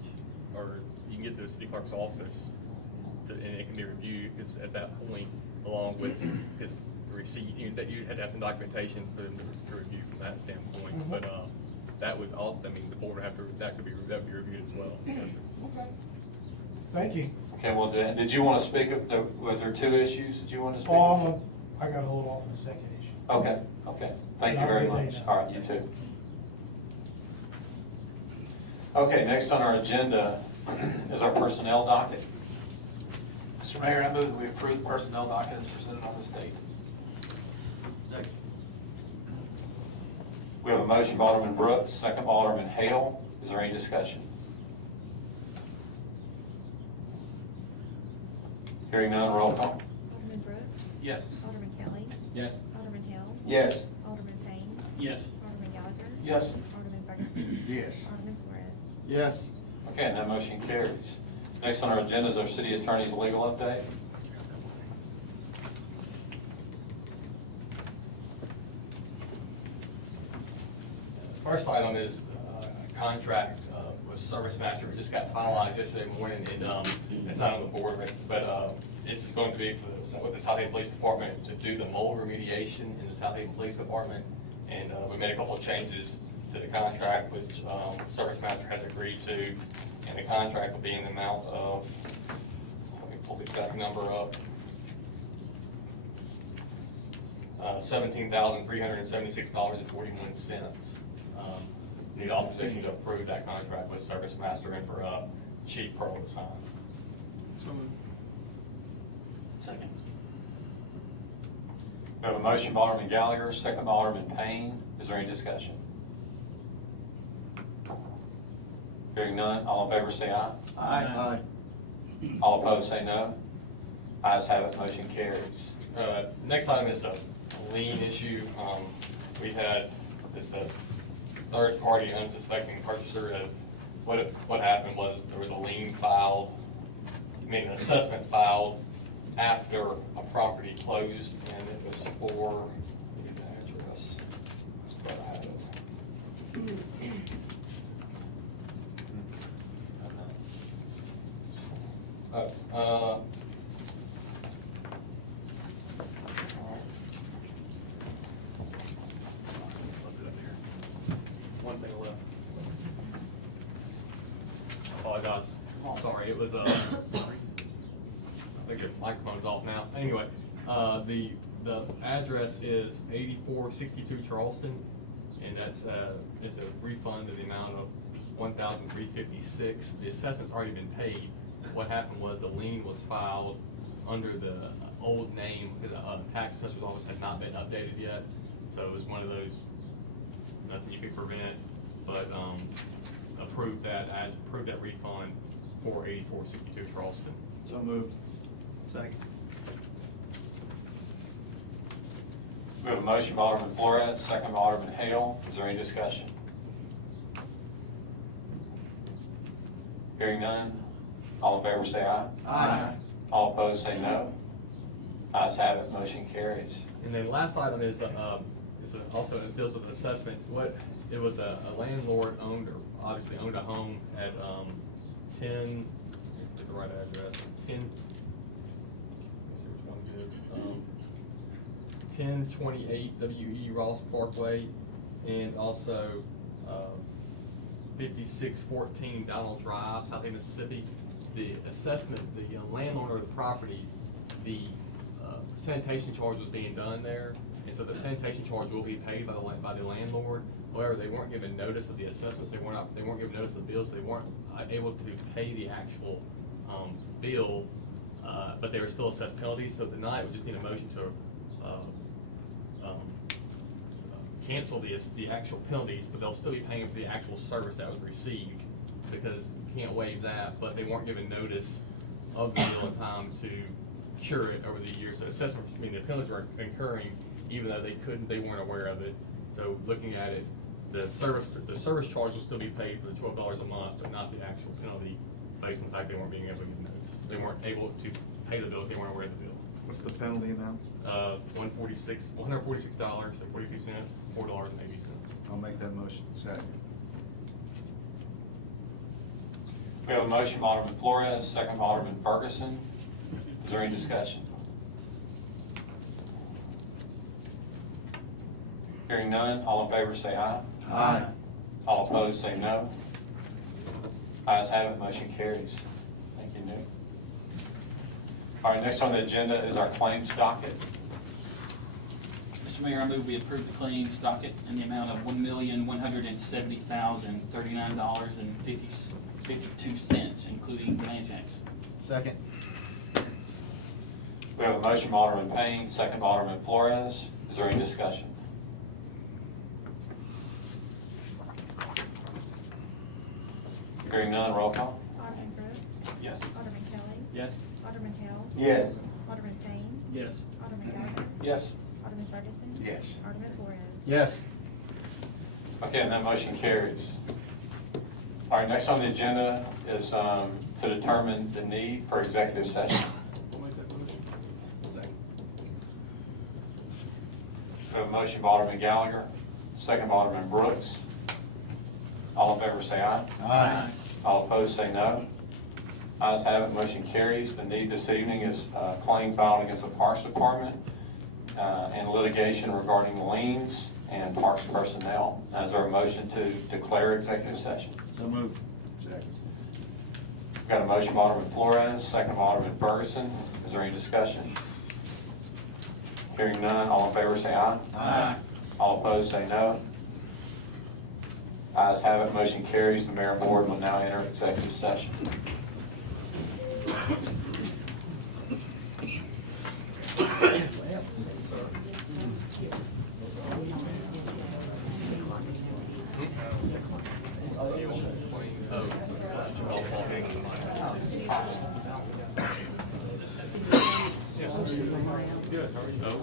or you can get to the city clerk's office, and it can be reviewed, because at that point, along with his receipt, you had to have some documentation for them to review from that standpoint, but that would also, I mean, the board would have to, that could be reviewed as well. Yes, sir. Okay. Thank you. Okay, well, did you want to speak, was there two issues that you want to speak? Oh, I gotta hold off on the second issue. Okay, thank you very much. All right, you too. Okay, next on our agenda is our personnel docket. Mr. Mayor, I move we approve the personnel docket as presented on this date. Second. We have a motion by Alderman Brooks, second by Alderman Hale. Is there any discussion? Hearing none, roll call. Alderman Brooks. Yes. Alderman Kelly. Yes. Alderman Hill. Yes. Alderman Payne. Yes. Alderman Gallagher. Yes. Alderman Ferguson. Yes. Alderman Flores. Yes. Okay, and that motion carries. Next on our agenda is our city attorney's legal update. First item is a contract with Service Master. It just got finalized yesterday morning, and it's not on the board, but this is going to be with the Southaven Police Department to do the mold remediation in the Southaven Police Department. And we made a couple of changes to the contract, which Service Master has agreed to. And the contract will be in the amount of, let me pull the exact number up, $17,376.41. Need authorization to approve that contract with Service Master and for Chief Pearl to sign. So moved. Second. We have a motion by Alderman Gallagher, second by Alderman Payne. Is there any discussion? Hearing none, all in favor say aye. Aye. All opposed say no. Ayes have it, motion carries. Next item is a lien issue. We had this third-party unsuspecting purchaser. What happened was there was a lien filed, an assessment filed after a property closed, and it was for, let me get the address, but I have it. One thing left. Apologize. Sorry, it was I think your microphone's off now. Anyway, the address is 8462 Charleston, and that's it's a refund in the amount of $1,356. The assessment's already been paid. What happened was the lien was filed under the old name because the tax assessor's office had not been updated yet. So it was one of those, nothing you could prevent, but approved that refund for 8462 Charleston. So moved. Second. We have a motion by Alderman Flores, second by Alderman Hale. Is there any discussion? Hearing none, all in favor say aye. Aye. All opposed say no. Ayes have it, motion carries. And then last item is also it deals with assessment. It was a landlord obviously owned a home at 10. Get the right address. 10. Let's see which one it is. 1028 W.E. Ross Parkway, and also 5614 Donald Drive, Southaven, Mississippi. The assessment, the landowner of the property, the sanitation charge was being done there, and so the sanitation charge will be paid by the landlord. However, they weren't given notice of the assessments. They weren't given notice of the bills. They weren't able to pay the actual bill, but they were still assessed penalties. So tonight we just need a motion to cancel the actual penalties, but they'll still be paying for the actual service that was received, because you can't waive that. But they weren't given notice of the bill in time to cure it over the years. So assessment, I mean, the penalties were incurring even though they weren't aware of it. So looking at it, the service charge will still be paid for the $12 a month, but not the actual penalty based on the fact they weren't being able to get notice. They weren't able to pay the bill if they weren't aware of the bill. What's the penalty amount? $146.42, $4.80. I'll make that motion. Second. We have a motion by Alderman Flores, second by Alderman Ferguson. Is there any discussion? Hearing none, all in favor say aye. Aye. All opposed say no. Ayes have it, motion carries. Thank you, Nick. All right, next on the agenda is our claims docket. Mr. Mayor, I move we approve the claims docket in the amount of $1,170,039.52, including land checks. Second. We have a motion by Alderman Payne, second by Alderman Flores. Is there any discussion? Hearing none, roll call. Alderman Brooks. Yes. Alderman Kelly. Yes. Alderman Hale. Yes. Alderman Payne. Yes. Alderman Gallagher. Yes. Alderman Ferguson. Yes. Alderman Flores. Yes. Okay, and that motion carries. All right, next on the agenda is to determine the need for executive session. I'll make that motion. We have a motion by Alderman Gallagher, second by Alderman Brooks. All in favor say aye. Aye. All opposed say no. Ayes have it, motion carries. The need this evening is a claim filed against the Parks Department and litigation regarding liens and parks personnel. Is there a motion to declare executive session? So moved. Second. We've got a motion by Alderman Flores, second by Alderman Ferguson. Is there any discussion? Hearing none, all in favor say aye. Aye. All opposed say no. Ayes have it, motion carries. The mayor and board will now enter executive session.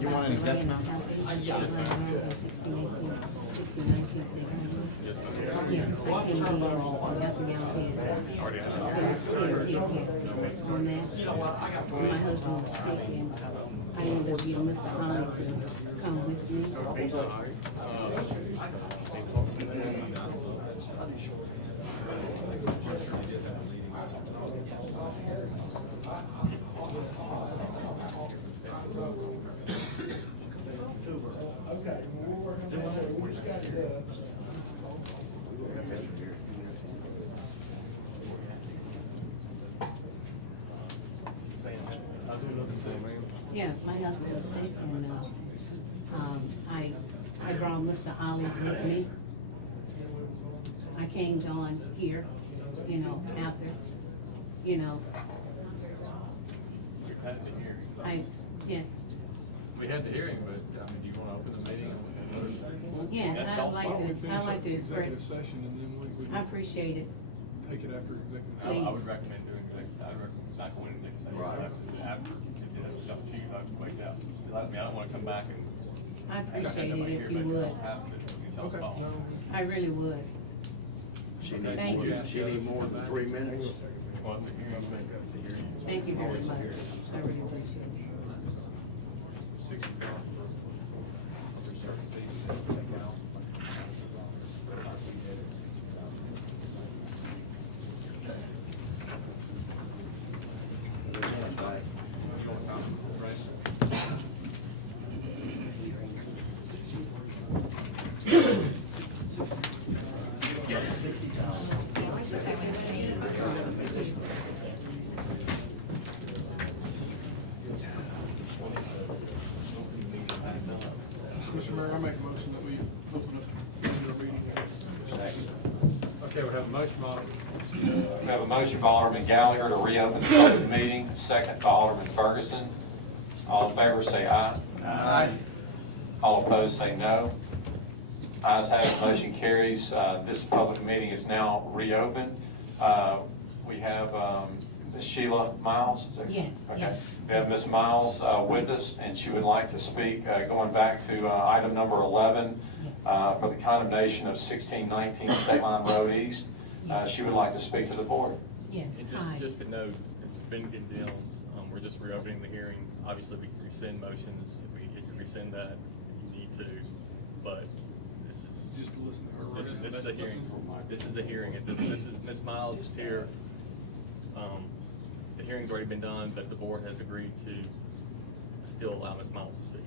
You want an exception? Already had it. On that, my husband was sick and I ended up getting Mr. Holly to come with me. Okay, we're working on it. We just got it. Yes, my husband was sick and, I brought Mr. Ollie with me. I came on here, after, We've had the hearing. yes, We had the hearing, but, I mean, do you want to open the meeting? yes, That's I'd also- like Why don't we to, finish I'd up like to the express, executive session and then we I appreciate it. take it after executive. I Please. would recommend doing executive, I would recommend not going into executive session after, if it's up to you, I would wait out. Because I don't want to come back and. I appreciate have it nobody if here, you but would. don't have to, you tell us Okay. all. No. I really would. Thank you. She need more than 3 minutes. Well, it's a hearing. It's a hearing. Thank you very much. I really appreciate it. Mr. Mayor, I make a motion that we open up our meeting. Okay, we have a motion by. We have a motion by Alderman Gallagher to reopen the public meeting, second by Alderman Ferguson. All in favor say aye. Aye. All opposed say no. Ayes have it, motion carries. This public meeting is now reopened. We have Ms. Sheila Miles? Is that- Yes, Okay. yes. We have Ms. Miles with us, and she would like to speak, going back to item number 11, for the condemnation of 1619 State Line Road East. She would like to speak to the board. Yes, And hi. just to note, it's been condemned, we're just reopening the hearing. Obviously, we can rescind motions, if you can rescind that, if you need to, but this is, Just to listen to her. this is the hearing. This is the hearing, and this is, Ms. Miles is here. The hearing's already been done, but the board has agreed to still allow Ms. Miles to speak.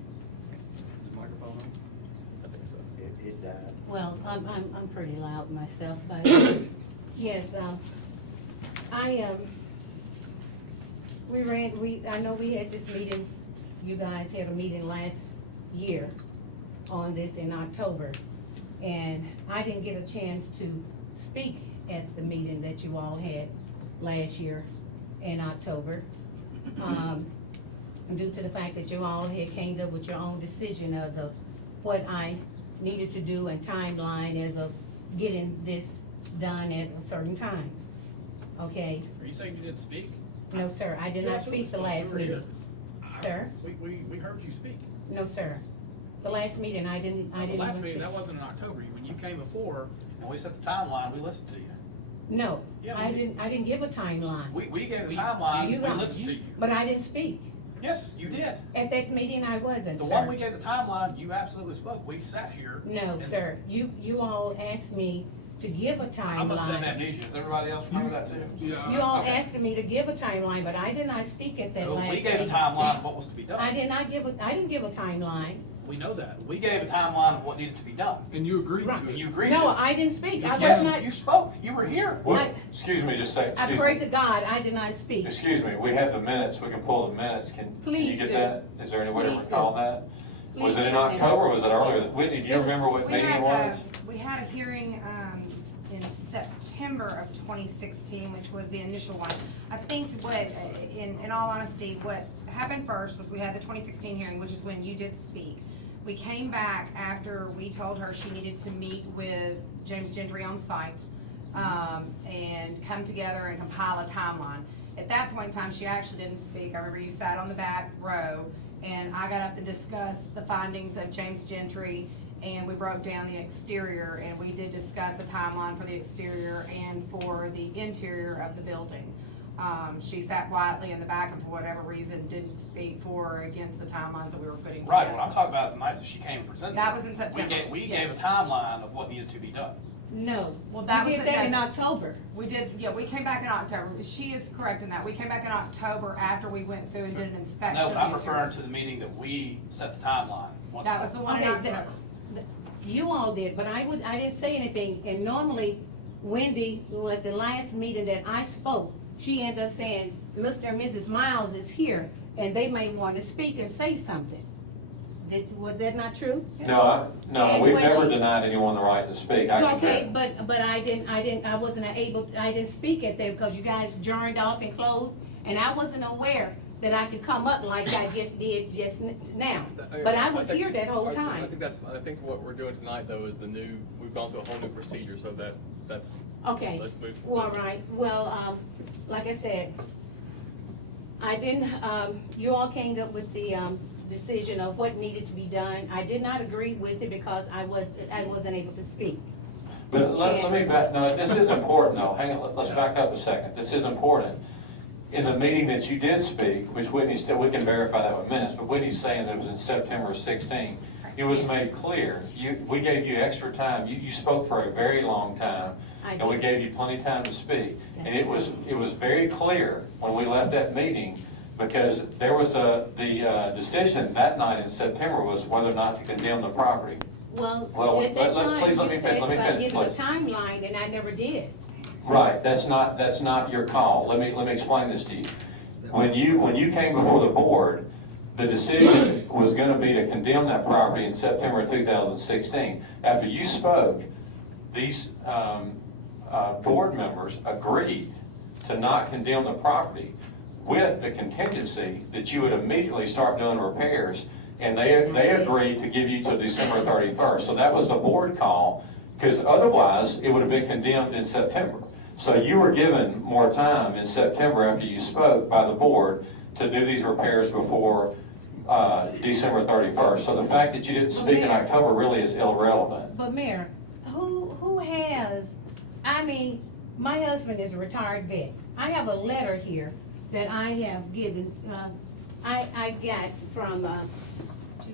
Is the microphone on? I think so. It died. Well, I'm pretty loud myself, but yes, I know we had this meeting, you guys had a meeting last year on this in October. And I didn't get a chance to speak at the meeting that you all had last year in October. Due to the fact that you all had came up with your own decision as of what I needed to do and timeline as of getting this done at a certain time. Okay? Are you saying you didn't speak? No, sir, I did not speak the last meeting. Sir? We heard you speak. No, sir. The last meeting, I didn't The even last speak. meeting, that wasn't in October. When you came before, and we set the timeline, we listened to you. No, Yeah, I we did. didn't give a timeline. We gave the timeline, we You guys- listened to you. But I didn't speak. Yes, you did. At that meeting, I wasn't, The sir. one we gave the timeline, you absolutely spoke. We sat here. No, and- sir. You all asked me to give a I must have timeline. amnesia. Does everybody else remember that too? Yeah. You all Okay. asked me to give a timeline, but I did not speak at that No, last we meeting. gave a timeline of what was to be done. I didn't give a timeline. We know that. We gave a timeline of what needed to be done. And you agreed Right. to And it. you agreed to it. No, I didn't speak. I was Yes, not, you spoke. You were here. What, excuse me, just a second. I Excuse pray me. to God, I did not speak. Excuse me, we have the minutes, we can pull the minutes, can you Please get do. that? Is there any way to Please do. recall that? Was Please it in do. October, or was it earlier? Whitney, do you It was- remember what we meeting it had, was? We had a hearing in September of 2016, which was the initial one. I think what, in all honesty, what happened first was we had the 2016 hearing, which is when you did speak. We came back after we told her she needed to meet with James Gentry on site and come together and compile a timeline. At that point in time, she actually didn't speak. I remember you sat on the back row, and I got up and discussed the findings of James Gentry, and we broke down the exterior, and we did discuss the timeline for the exterior and for the interior of the building. She sat quietly in the back and for whatever reason didn't speak for or against the timelines that we were putting together. Right, what I'm talking about is the night that she came and presented. That was in September, We gave a yes. timeline of what needed to be done. No. Well, that We was did the- that in October. We did, yeah, we came back in October. She is correct in that. We came back in October after we went through and did an inspection. No, but I'm of the interior. referring to the meeting that we set the timeline. Once That was the one in Okay, October. You all did, but I didn't say anything, and normally Wendy, who at the last meeting that I spoke, she ended up saying, Mr. and Mrs. Miles is here, and they may want to speak and say something. Was that not true? No, And we've when never she- denied anyone the right to speak. I Okay, can- but I didn't speak at that because you guys adjourned off and closed, and I wasn't aware that I could come up like I just did just now. But I was here that whole I time. think what we're doing tonight though is we've gone through a whole new procedure, so that's, Okay. let's move. Well, all right, well, like I said, I didn't, you all came up with the, decision of what needed to be done. I did not agree with it because I wasn't able to speak. But let me back, no, this is important though, hang on, let's back up a second, this is important. In the meeting that you did speak, which Whitney said, we can verify that with minutes, but Whitney's saying that it was in September of 16, it was made clear, we gave you extra time, you spoke for a very long time, I and we did. gave you plenty of time to speak. And it was very clear when we left that meeting, because there was the decision that night in September was whether or not to condemn the property. Well, Well, at that time, please you let me said finish, about giving a please. timeline, and I never did. Right, that's not your call. Let me explain this to you. When you came before the board, the decision was gonna be to condemn that property in September 2016. After you spoke, these board members agreed to not condemn the property with the contingency that you would immediately start doing repairs, and they agreed to give you till December 31st. So that was the board call, because otherwise, it would have been condemned in September. So you were given more time in September after you spoke by the board to do these repairs before December 31st. So the fact that you didn't speak in October really is irrelevant. But Mayor, who has, I mean, my husband is a retired vet. I have a letter here that I have given, I got from, to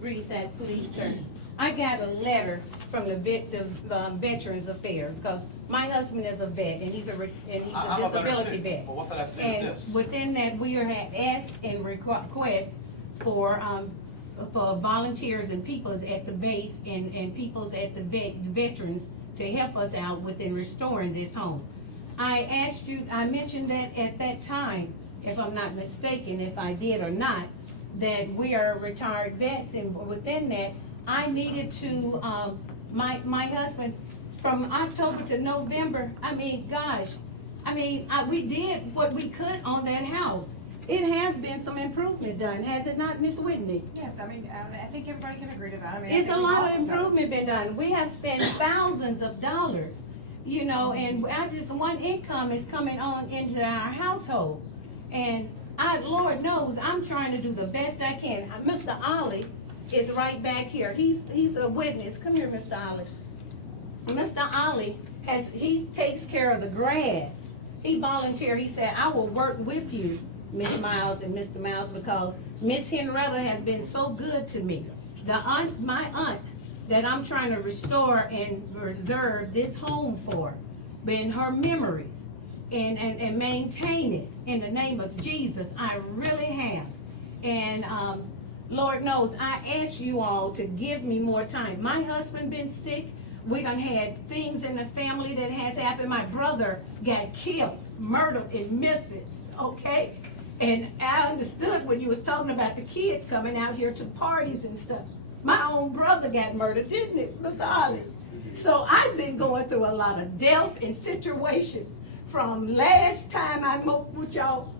read that, please, sir. I got a letter from the Veterans Affairs, because my husband is a vet, and he's a I'm a veteran disability too. vet. But what's that have to do with And this? within that, we are asked and request for volunteers and peoples at the base and peoples at the veterans to help us out within restoring this home. I mentioned that at that time, if I'm not mistaken, if I did or not, that we are retired vets, and within that, I needed to, my husband, from October to November, I mean, gosh, we did what we could on that house. It has been some improvement done, has it not, Miss Whitney? Yes, I mean, I think everybody can agree to that. I mean, It's a lot of improvement been done. We have spent thousands of dollars, you know, and one income is coming on into our household. And Lord knows, I'm trying to do the best I can. Mr. Ollie is right back here. He's a witness. Come here, Mr. Ollie. Mr. Ollie he takes care of the grass. He volunteered. He said, I will work with you, Miss Miles and Mr. Miles, because Miss Henrietta has been so good to me. My aunt that I'm trying to restore and preserve this home for, in her memories, and maintain it in the name of Jesus. I really have. And Lord knows, I ask you all to give me more time. My husband been sick. We done had things in the family that has happened. My brother got killed, murdered in Memphis, okay? And I understood when you was talking about the kids coming out here to parties and stuff. My own brother got murdered, didn't it, Mr. Ollie? So I've been going through a lot of death and situations from last time I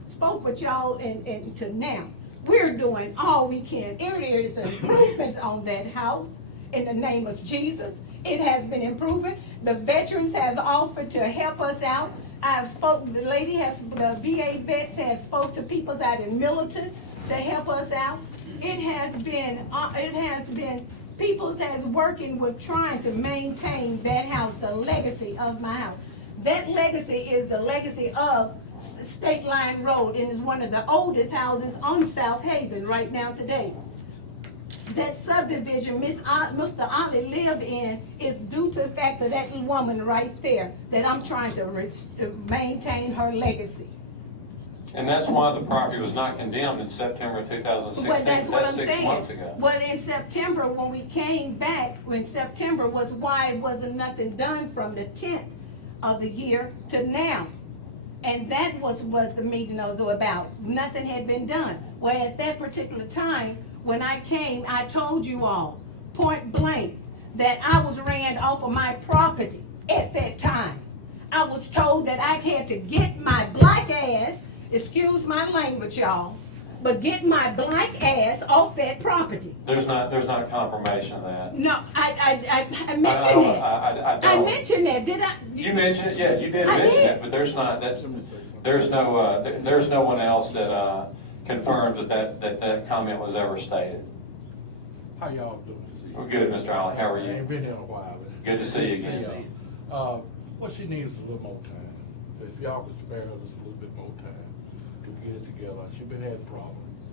spoke with y'all and to now. We're doing all we can. There is improvements on that house in the name of Jesus. It has been improving. The veterans have offered to help us out. The VA vets have spoke to people out in Milton to help us out. It has been people has working with trying to maintain that house, the legacy of my house. That legacy is the legacy of State Line Road, and is one of the oldest houses on Southaven right now today. That subdivision Mr. Ollie lived in is due to the fact of that woman right there, that I'm trying to maintain her legacy. And that's why the property was not condemned in September of 2016. But that's what I'm 6 saying. months ago. But in September, when we came back, September was why it wasn't nothing done from the 10th of the year to now. And that was what the meeting was about. Nothing had been done. Well, at that particular time, when I came, I told you all, point blank, that I was ran off of my property at that time. I was told that I had to get my black ass, excuse my language, y'all, but get my black ass off that property. There's not confirmation of that. No, I mentioned that. I I don't. mentioned that, did I? You mentioned it, yeah, you did I mention did. it, but there's no one else that confirmed that comment was ever stated. How y'all doing this evening? We're good, Mr. Allen, how are I ain't you? been here in a while. but- Good to see you again. Yeah. What she needs is a little more time. If y'all could spare her just a little bit more time to get it together. She's been having problems.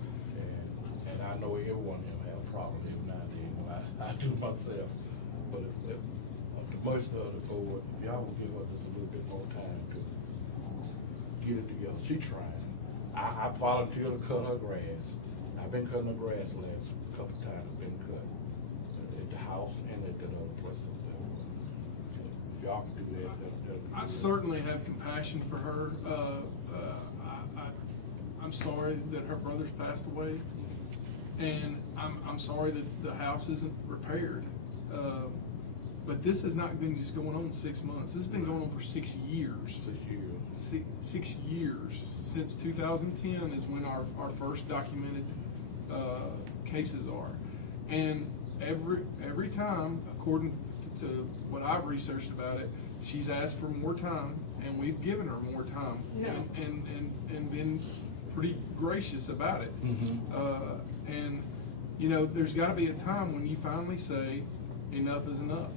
And I know everyone here have problems every now and then. You know, I do myself. But if the most of the board, if y'all would give her just a little bit more time to get it together. She trying. I volunteered to cut her grass. I've been cutting her grass the last couple of times. It's been cut at the house and at that other place. If y'all can do that, that'll be I good. certainly have compassion for her. I'm sorry that her brother's passed away, and I'm sorry that the house isn't repaired. But this has not been just going on 6 months. This has been going on for 6 years. 6 years. 6 years. Since 2010 is when our first documented cases are. And every time, according to what I've researched about it, she's asked for more time, and we've given her more time. No. And been pretty gracious about it. And, you know, there's gotta be a time when you finally say, enough is enough.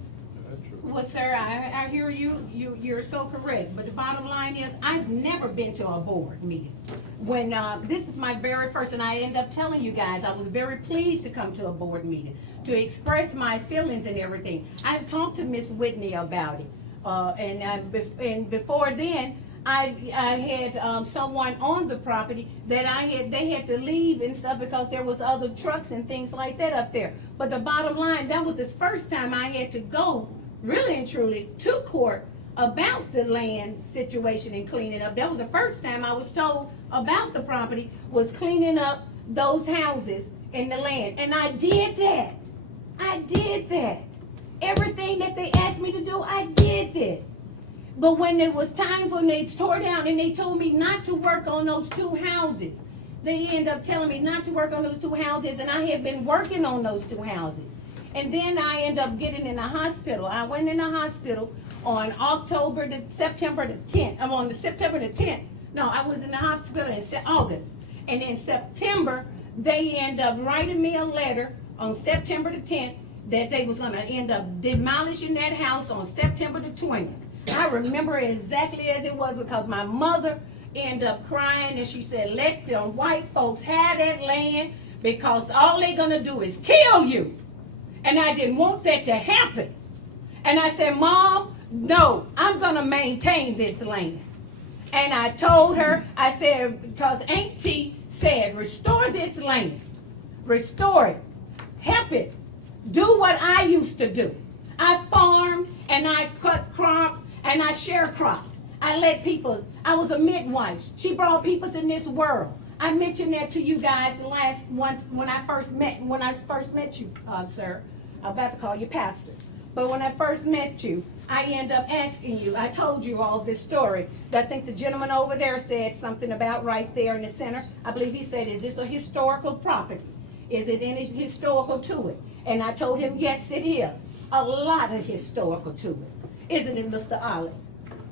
Well, sir, I hear you, you're so correct, but the bottom line is, I've never been to a board meeting. When, this is my very first, and I end up telling you guys, I was very pleased to come to a board meeting, to express my feelings and everything. I've talked to Miss Whitney about it, and before then, I had someone on the property that they had to leave and stuff because there was other trucks and things like that up there. But the bottom line, that was the first time I had to go, really and truly, to court about the land situation and cleaning up. That was the first time I was told about the property, was cleaning up those houses and the land. And I did that. I did that. Everything that they asked me to do, I did that. But when it was time for them, they tore down and they told me not to work on those two houses. They ended up telling me not to work on those two houses, and I had been working on those two houses. And then I ended up getting in the hospital. I went in the hospital on September the 10th. On the September the 10th. No, I was in the hospital in August. And in September, they ended up writing me a letter on September the 10th that they was gonna end up demolishing that house on September the 20th. I remember it exactly as it was because my mother ended up crying and she said, let the white folks have that land because all they're gonna do is kill you. And I didn't want that to happen. And I said, Mom, no, I'm gonna maintain this land. And I told her, I said, because Auntie said, restore this land. Restore it. Help it. Do what I used to do. I farmed and I cut crops and I sharecropped. I let people, I was a midwife. She brought people in this world. I mentioned that to you guys when I first met you, sir. I'm about to call you pastor. But when I first met you, I end up asking you, I told you all this story. I think the gentleman over there said something about right there in the center. I believe he said, is this a historical property? Is it any historical to it? And I told him, yes, it is. A lot of historical to it. Isn't it, Mr. Olive?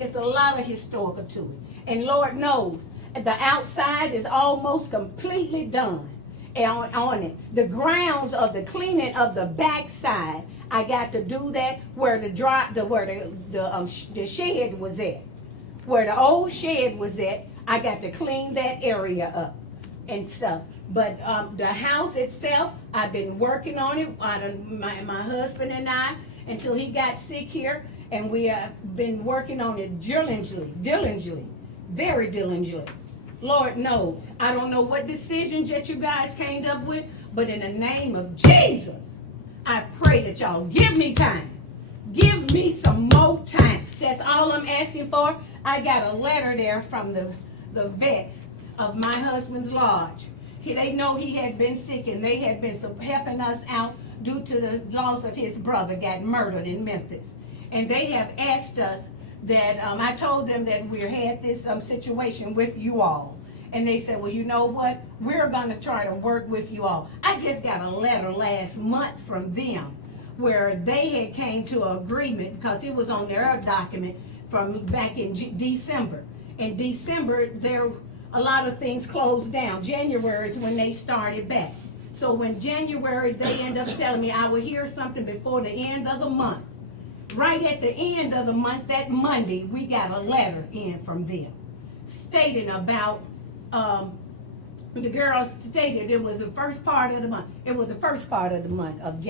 It's a lot of historical to it. And Lord knows, the outside is almost completely done on it. The grounds of the cleaning of the backside, I got to do that where the shed was at. Where the old shed was at, I got to clean that area up and stuff. But the house itself, I've been working on it, my husband and I, until he got sick here, and we have been working on it diligently, very diligently. Lord knows, I don't know what decisions that you guys came up with, but in the name of Jesus, I pray that y'all give me time. Give me some more time. That's all I'm asking for. I got a letter there from the vet of my husband's lodge. They know he had been sick, and they had been helping us out due to the loss of his brother got murdered in Memphis. And they have asked us that, I told them that we had this situation with you all. And they said, well, you know what? We're going to try to work with you all. I just got a letter last month from them where they had came to an agreement because it was on their document from back in December. In December, a lot of things closed down. January is when they started back. So when January, they end up telling me I will hear something before the end of the month. Right at the end of the month, that Monday, we got a letter in from them stating about, the girl stated it was the first part of the month. It was the first part of the month of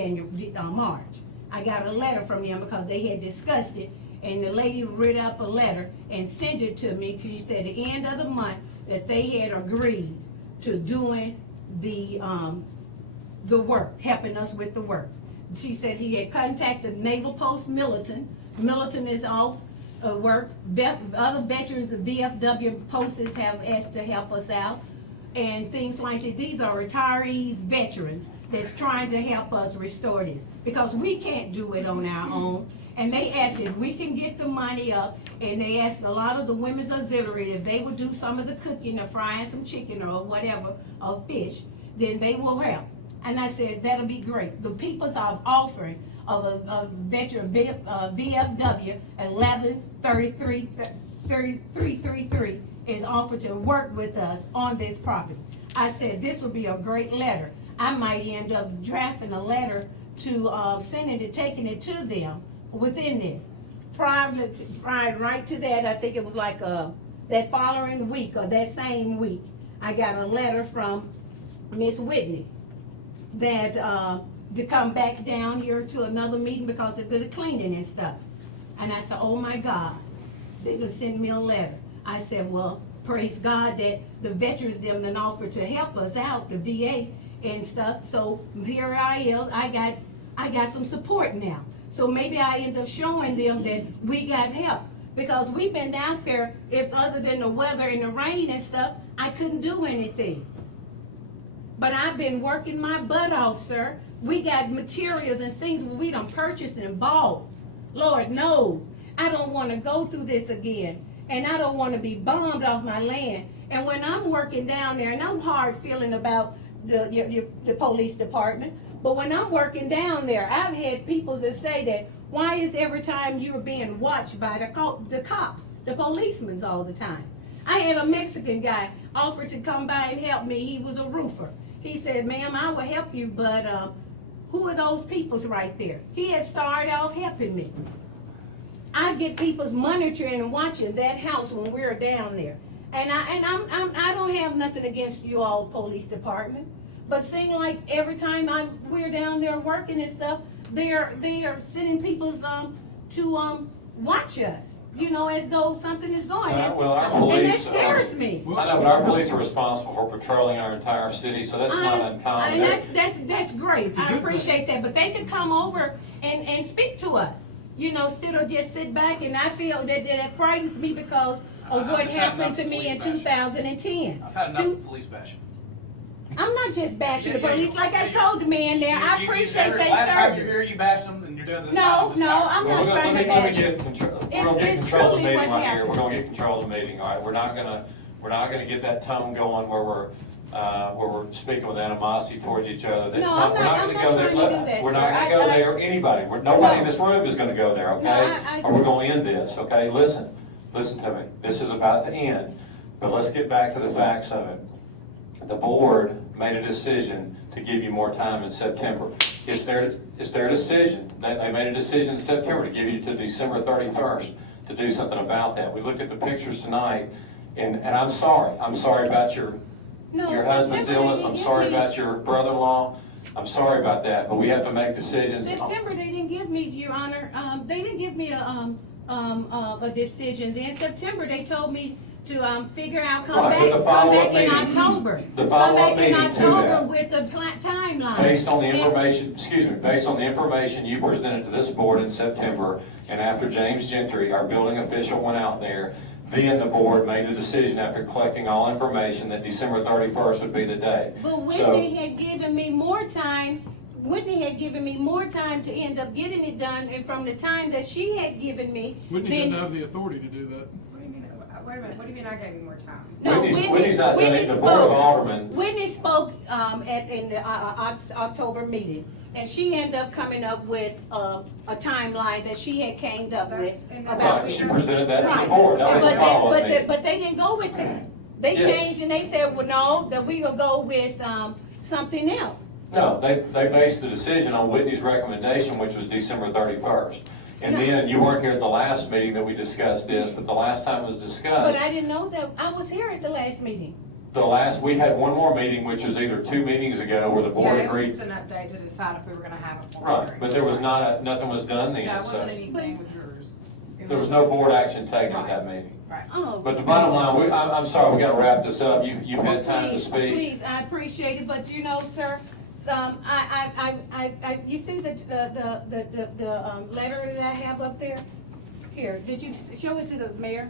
March. I got a letter from them because they had discussed it, and the lady wrote up a letter and sent it to me. She said at the end of the month that they had agreed to doing the work, helping us with the work. She said he had contacted Naval Post Milton. Milton is off work. Other veterans of VFW posts have asked to help us out and things like that. These are retirees, veterans that's trying to help us restore this because we can't do it on our own. And they asked if we can get the money up, and they asked a lot of the women's auxiliary if they would do some of the cooking or frying some chicken or whatever, or fish, then they will help. And I said, that'll be great. The people's offering of a veteran VFW 1133 3333 is offered to work with us on this property. I said, this would be a great letter. I might end up drafting a letter to, sending it, taking it to them within this. Prior right to that, I think it was like, that following week or that same week, I got a letter from Miss Whitney that, to come back down here to another meeting because of the cleaning and stuff. And I said, oh my God, they gonna send me a letter. I said, well, praise God that the veterans them then offered to help us out, the VA and stuff. So here I am, I got some support now. So maybe I end up showing them that we got help. Because we've been out there, if other than the weather and the rain and stuff, I couldn't do anything. But I've been working my butt off, sir. We got materials and things we done purchased and bought. Lord knows, I don't want to go through this again. And I don't want to be bummed off my land. And when I'm working down there, and I'm hard feeling about the police department, but when I'm working down there, I've had people that say that, why is every time you're being watched by the cops, the policemen all the time? I had a Mexican guy offer to come by and help me. He was a roofer. He said, ma'am, I will help you, but who are those peoples right there? He had started off helping me. I get people's monitoring and watching that house when we're down there. And I don't have nothing against you all, police department. But seem like every time we're down there working and stuff, they are sending people's to watch us, you know, as though something is going on. Well, our police, and that scares me. I know, but our police are responsible for patrolling our entire city, so that's not uncommon. That's great. I appreciate that. But they could come over and speak to us, you know, instead of just sit back. And I feel that frightens me because of what happened to me in 2010. I've had enough of police bashing. I'm not just bashing the police. Like I told the man there, I appreciate their last time you're service. here, you bashed them, and you're doing this. No, I'm not trying to bash We're them. gonna get control of the meeting right here. We're gonna get control of the meeting, all right? We're not gonna get that tone going where we're speaking with animosity towards each other. That's No, not, we're not gonna go there. We're not gonna go there, anybody. Nobody in this room is gonna go there, okay? Or we're gonna end this, okay? Listen to me. This is about to end, but let's get back to the facts of it. The board made a decision to give you more time in September. It's their decision. They made a decision in September to give you to December 31st to do something about that. We looked at the pictures tonight, and I'm sorry. I'm sorry about your husband's illness. I'm sorry about your brother-in-law. I'm sorry about that, but we have to make decisions. September, they didn't give me, Your Honor, they didn't give me a decision. Then September, they told me to figure out, come back in October. The follow-up meeting to October with the timeline. Based on the information, based on the information you presented to this board in September, and after James Gentry, our building official, went out there, then the board made the decision after collecting all information that December 31st would be the day. But Whitney had given me more time. Whitney had given me more time to end up getting it done, and from the time that she had given me, Whitney didn't have the authority to do that. Wait a minute, what do you mean I gave you more time? No, Whitney's not done it. The Board of Aldermen. Whitney spoke in the October meeting, and she ended up coming up with a timeline that she had came up with. Right, she presented that to the board. That was the follow-up meeting. But they didn't go with that. They changed and they said, well, no, that we gonna go with something else. No, they based the decision on Whitney's recommendation, which was December 31st. And then, you weren't here at the last meeting that we discussed this, but the last time it was discussed. But I didn't know that. I was here at the last meeting. We had one more meeting, which was either 2 meetings ago, where the board Yeah, agreed. it was just an update to decide if we were gonna have a full Right, hearing. but there was nothing was done then, No, it so. wasn't anything with yours. There was no board action taken at that meeting. Right. Oh. But the bottom line, I'm sorry, we gotta wrap this up. You've had time to speak. Please, I appreciate it, but you know, sir, you see the letter that I have up there? Here, did you show it to the mayor?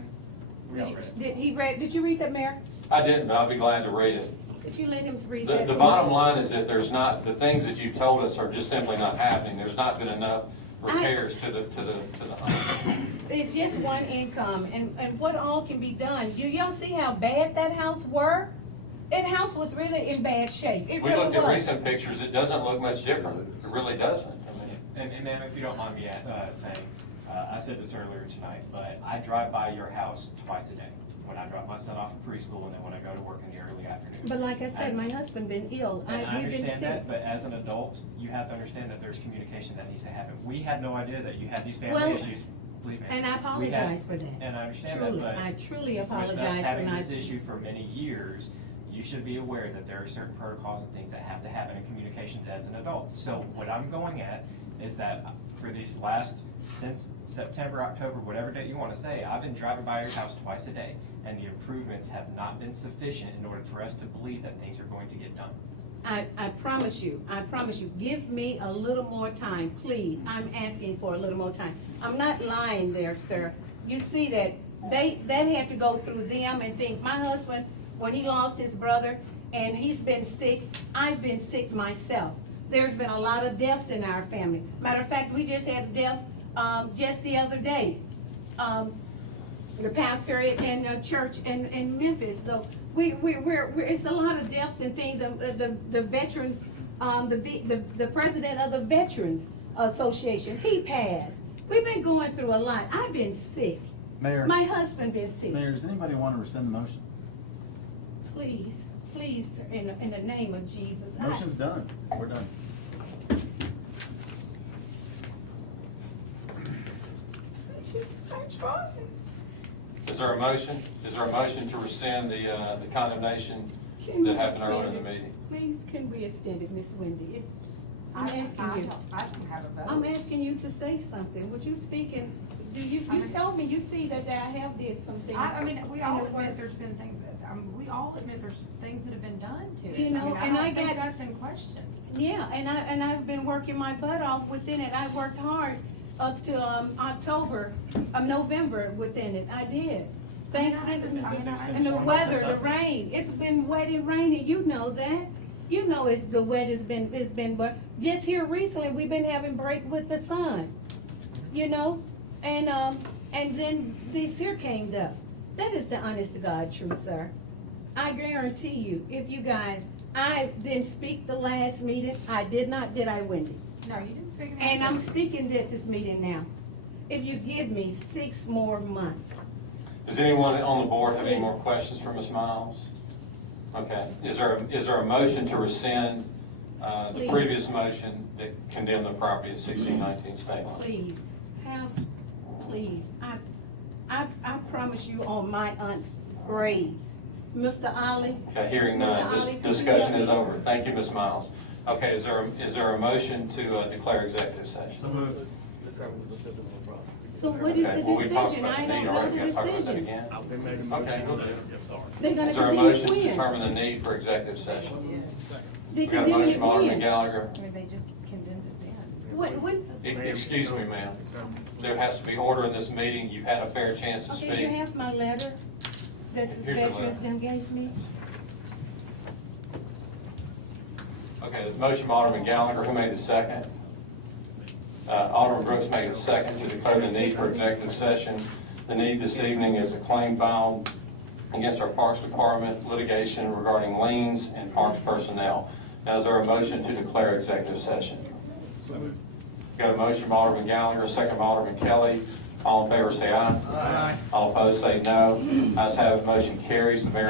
Did you read that, Mayor? I didn't, but I'll be glad to read it. Could you let him read that? The bottom line is that the things that you told us are just simply not happening. There's not been enough repairs to the home. It's just one income, and what all can be done? Y'all see how bad that house were? That house was really in bad shape. It We really looked at was. recent pictures, it doesn't look much different. It really doesn't. And ma'am, if you don't mind me saying, I said this earlier tonight, but I drive by your house twice a day. When I drop my son off at preschool and then when I go to work in the early afternoon. But like I said, my husband been ill. And I We've been understand sick. that, but as an adult, you have to understand that there's communication that needs to happen. We had no idea that you had these family Well, issues, believe me. And I We had- apologize for that. And I understand Truly, that, but. I truly With apologize us for having not. this issue for many years, you should be aware that there are certain protocols and things that have to happen in communications as an adult. So what I'm going at is that for these since September, October, whatever date you want to say, I've been driving by your house twice a day, and the improvements have not been sufficient in order for us to believe that things are going to get done. I promise you, give me a little more time, please. I'm asking for a little more time. I'm not lying there, sir. You see that that had to go through them and things. My husband, when he lost his brother and he's been sick, I've been sick myself. There's been a lot of deaths in our family. Matter of fact, we just had a death just the other day. The pastor in a church in Memphis. So it's a lot of deaths and things. The veterans, the president of the Veterans Association, he passed. We've been going through a lot. I've been sick. Mayor. My husband been sick. Mayor, does anybody want to rescind the motion? Please, sir, in the name of Jesus. Motion's done. We're done. I'm trying. Is there a motion? Is there a motion to rescind the condemnation that happened earlier in the meeting? Please, can we extend it, Miss Wendy? I'm I asking you. can have a vote. I'm asking you to say something. Would you speak and, you told me, you see that I have did some things. I mean, we in all the admit work. there's been things we all admit there's things that have been done to it. You know, and I don't think got- that's in question. Yeah, and I've been working my butt off within it. I worked hard up to November within it. I did. Thanksgiving, and the weather, the rain. It's been wet and rainy. You know that. You know the wet has been, but just here recently we've been having break with the sun. You know, and then this here came up. That is the honest to God truth, sir. I guarantee you, if you guys, I didn't speak the last meeting. I did not, did I, Wendy? No, you didn't speak. And I'm speaking at this meeting now. If you give me 6 more months. Does anyone on the board have any more questions for Ms. Miles? Okay, is there a motion to rescind the Please. previous motion that condemned the property at 1619 State Line? Please, I promise you on my aunt's grave, Mr. Ollie. Okay, hearing none, Mr. Ollie, this discussion is over. Thank you, Ms. Miles. Okay, is there a motion to declare executive session? So what is Okay, the well, we talked decision? about I the don't need know already. the We gotta talk about that decision. again? Okay. They're gonna Is there a continue motion to when? determine the need for executive session? They We got a continue motion by Alderman when? Gallagher. I mean, they just condemned it then. What? Excuse me, ma'am. There has to be order in this meeting. You've had a fair chance to Okay, you speak. have my letter that the Here's your veterans letter. them gave me? Okay, the motion by Alderman Gallagher, who made the second? Alderman Brooks made a second to declare the need for executive session. The need this evening is a claim filed against our Parks Department, litigation regarding liens and parks personnel. Now, is there a motion to declare executive session? Got a motion by Alderman Gallagher, a second by Alderman Kelly. All in favor say aye. Aye. All opposed say no. Ayes have it, motion carries. The mayor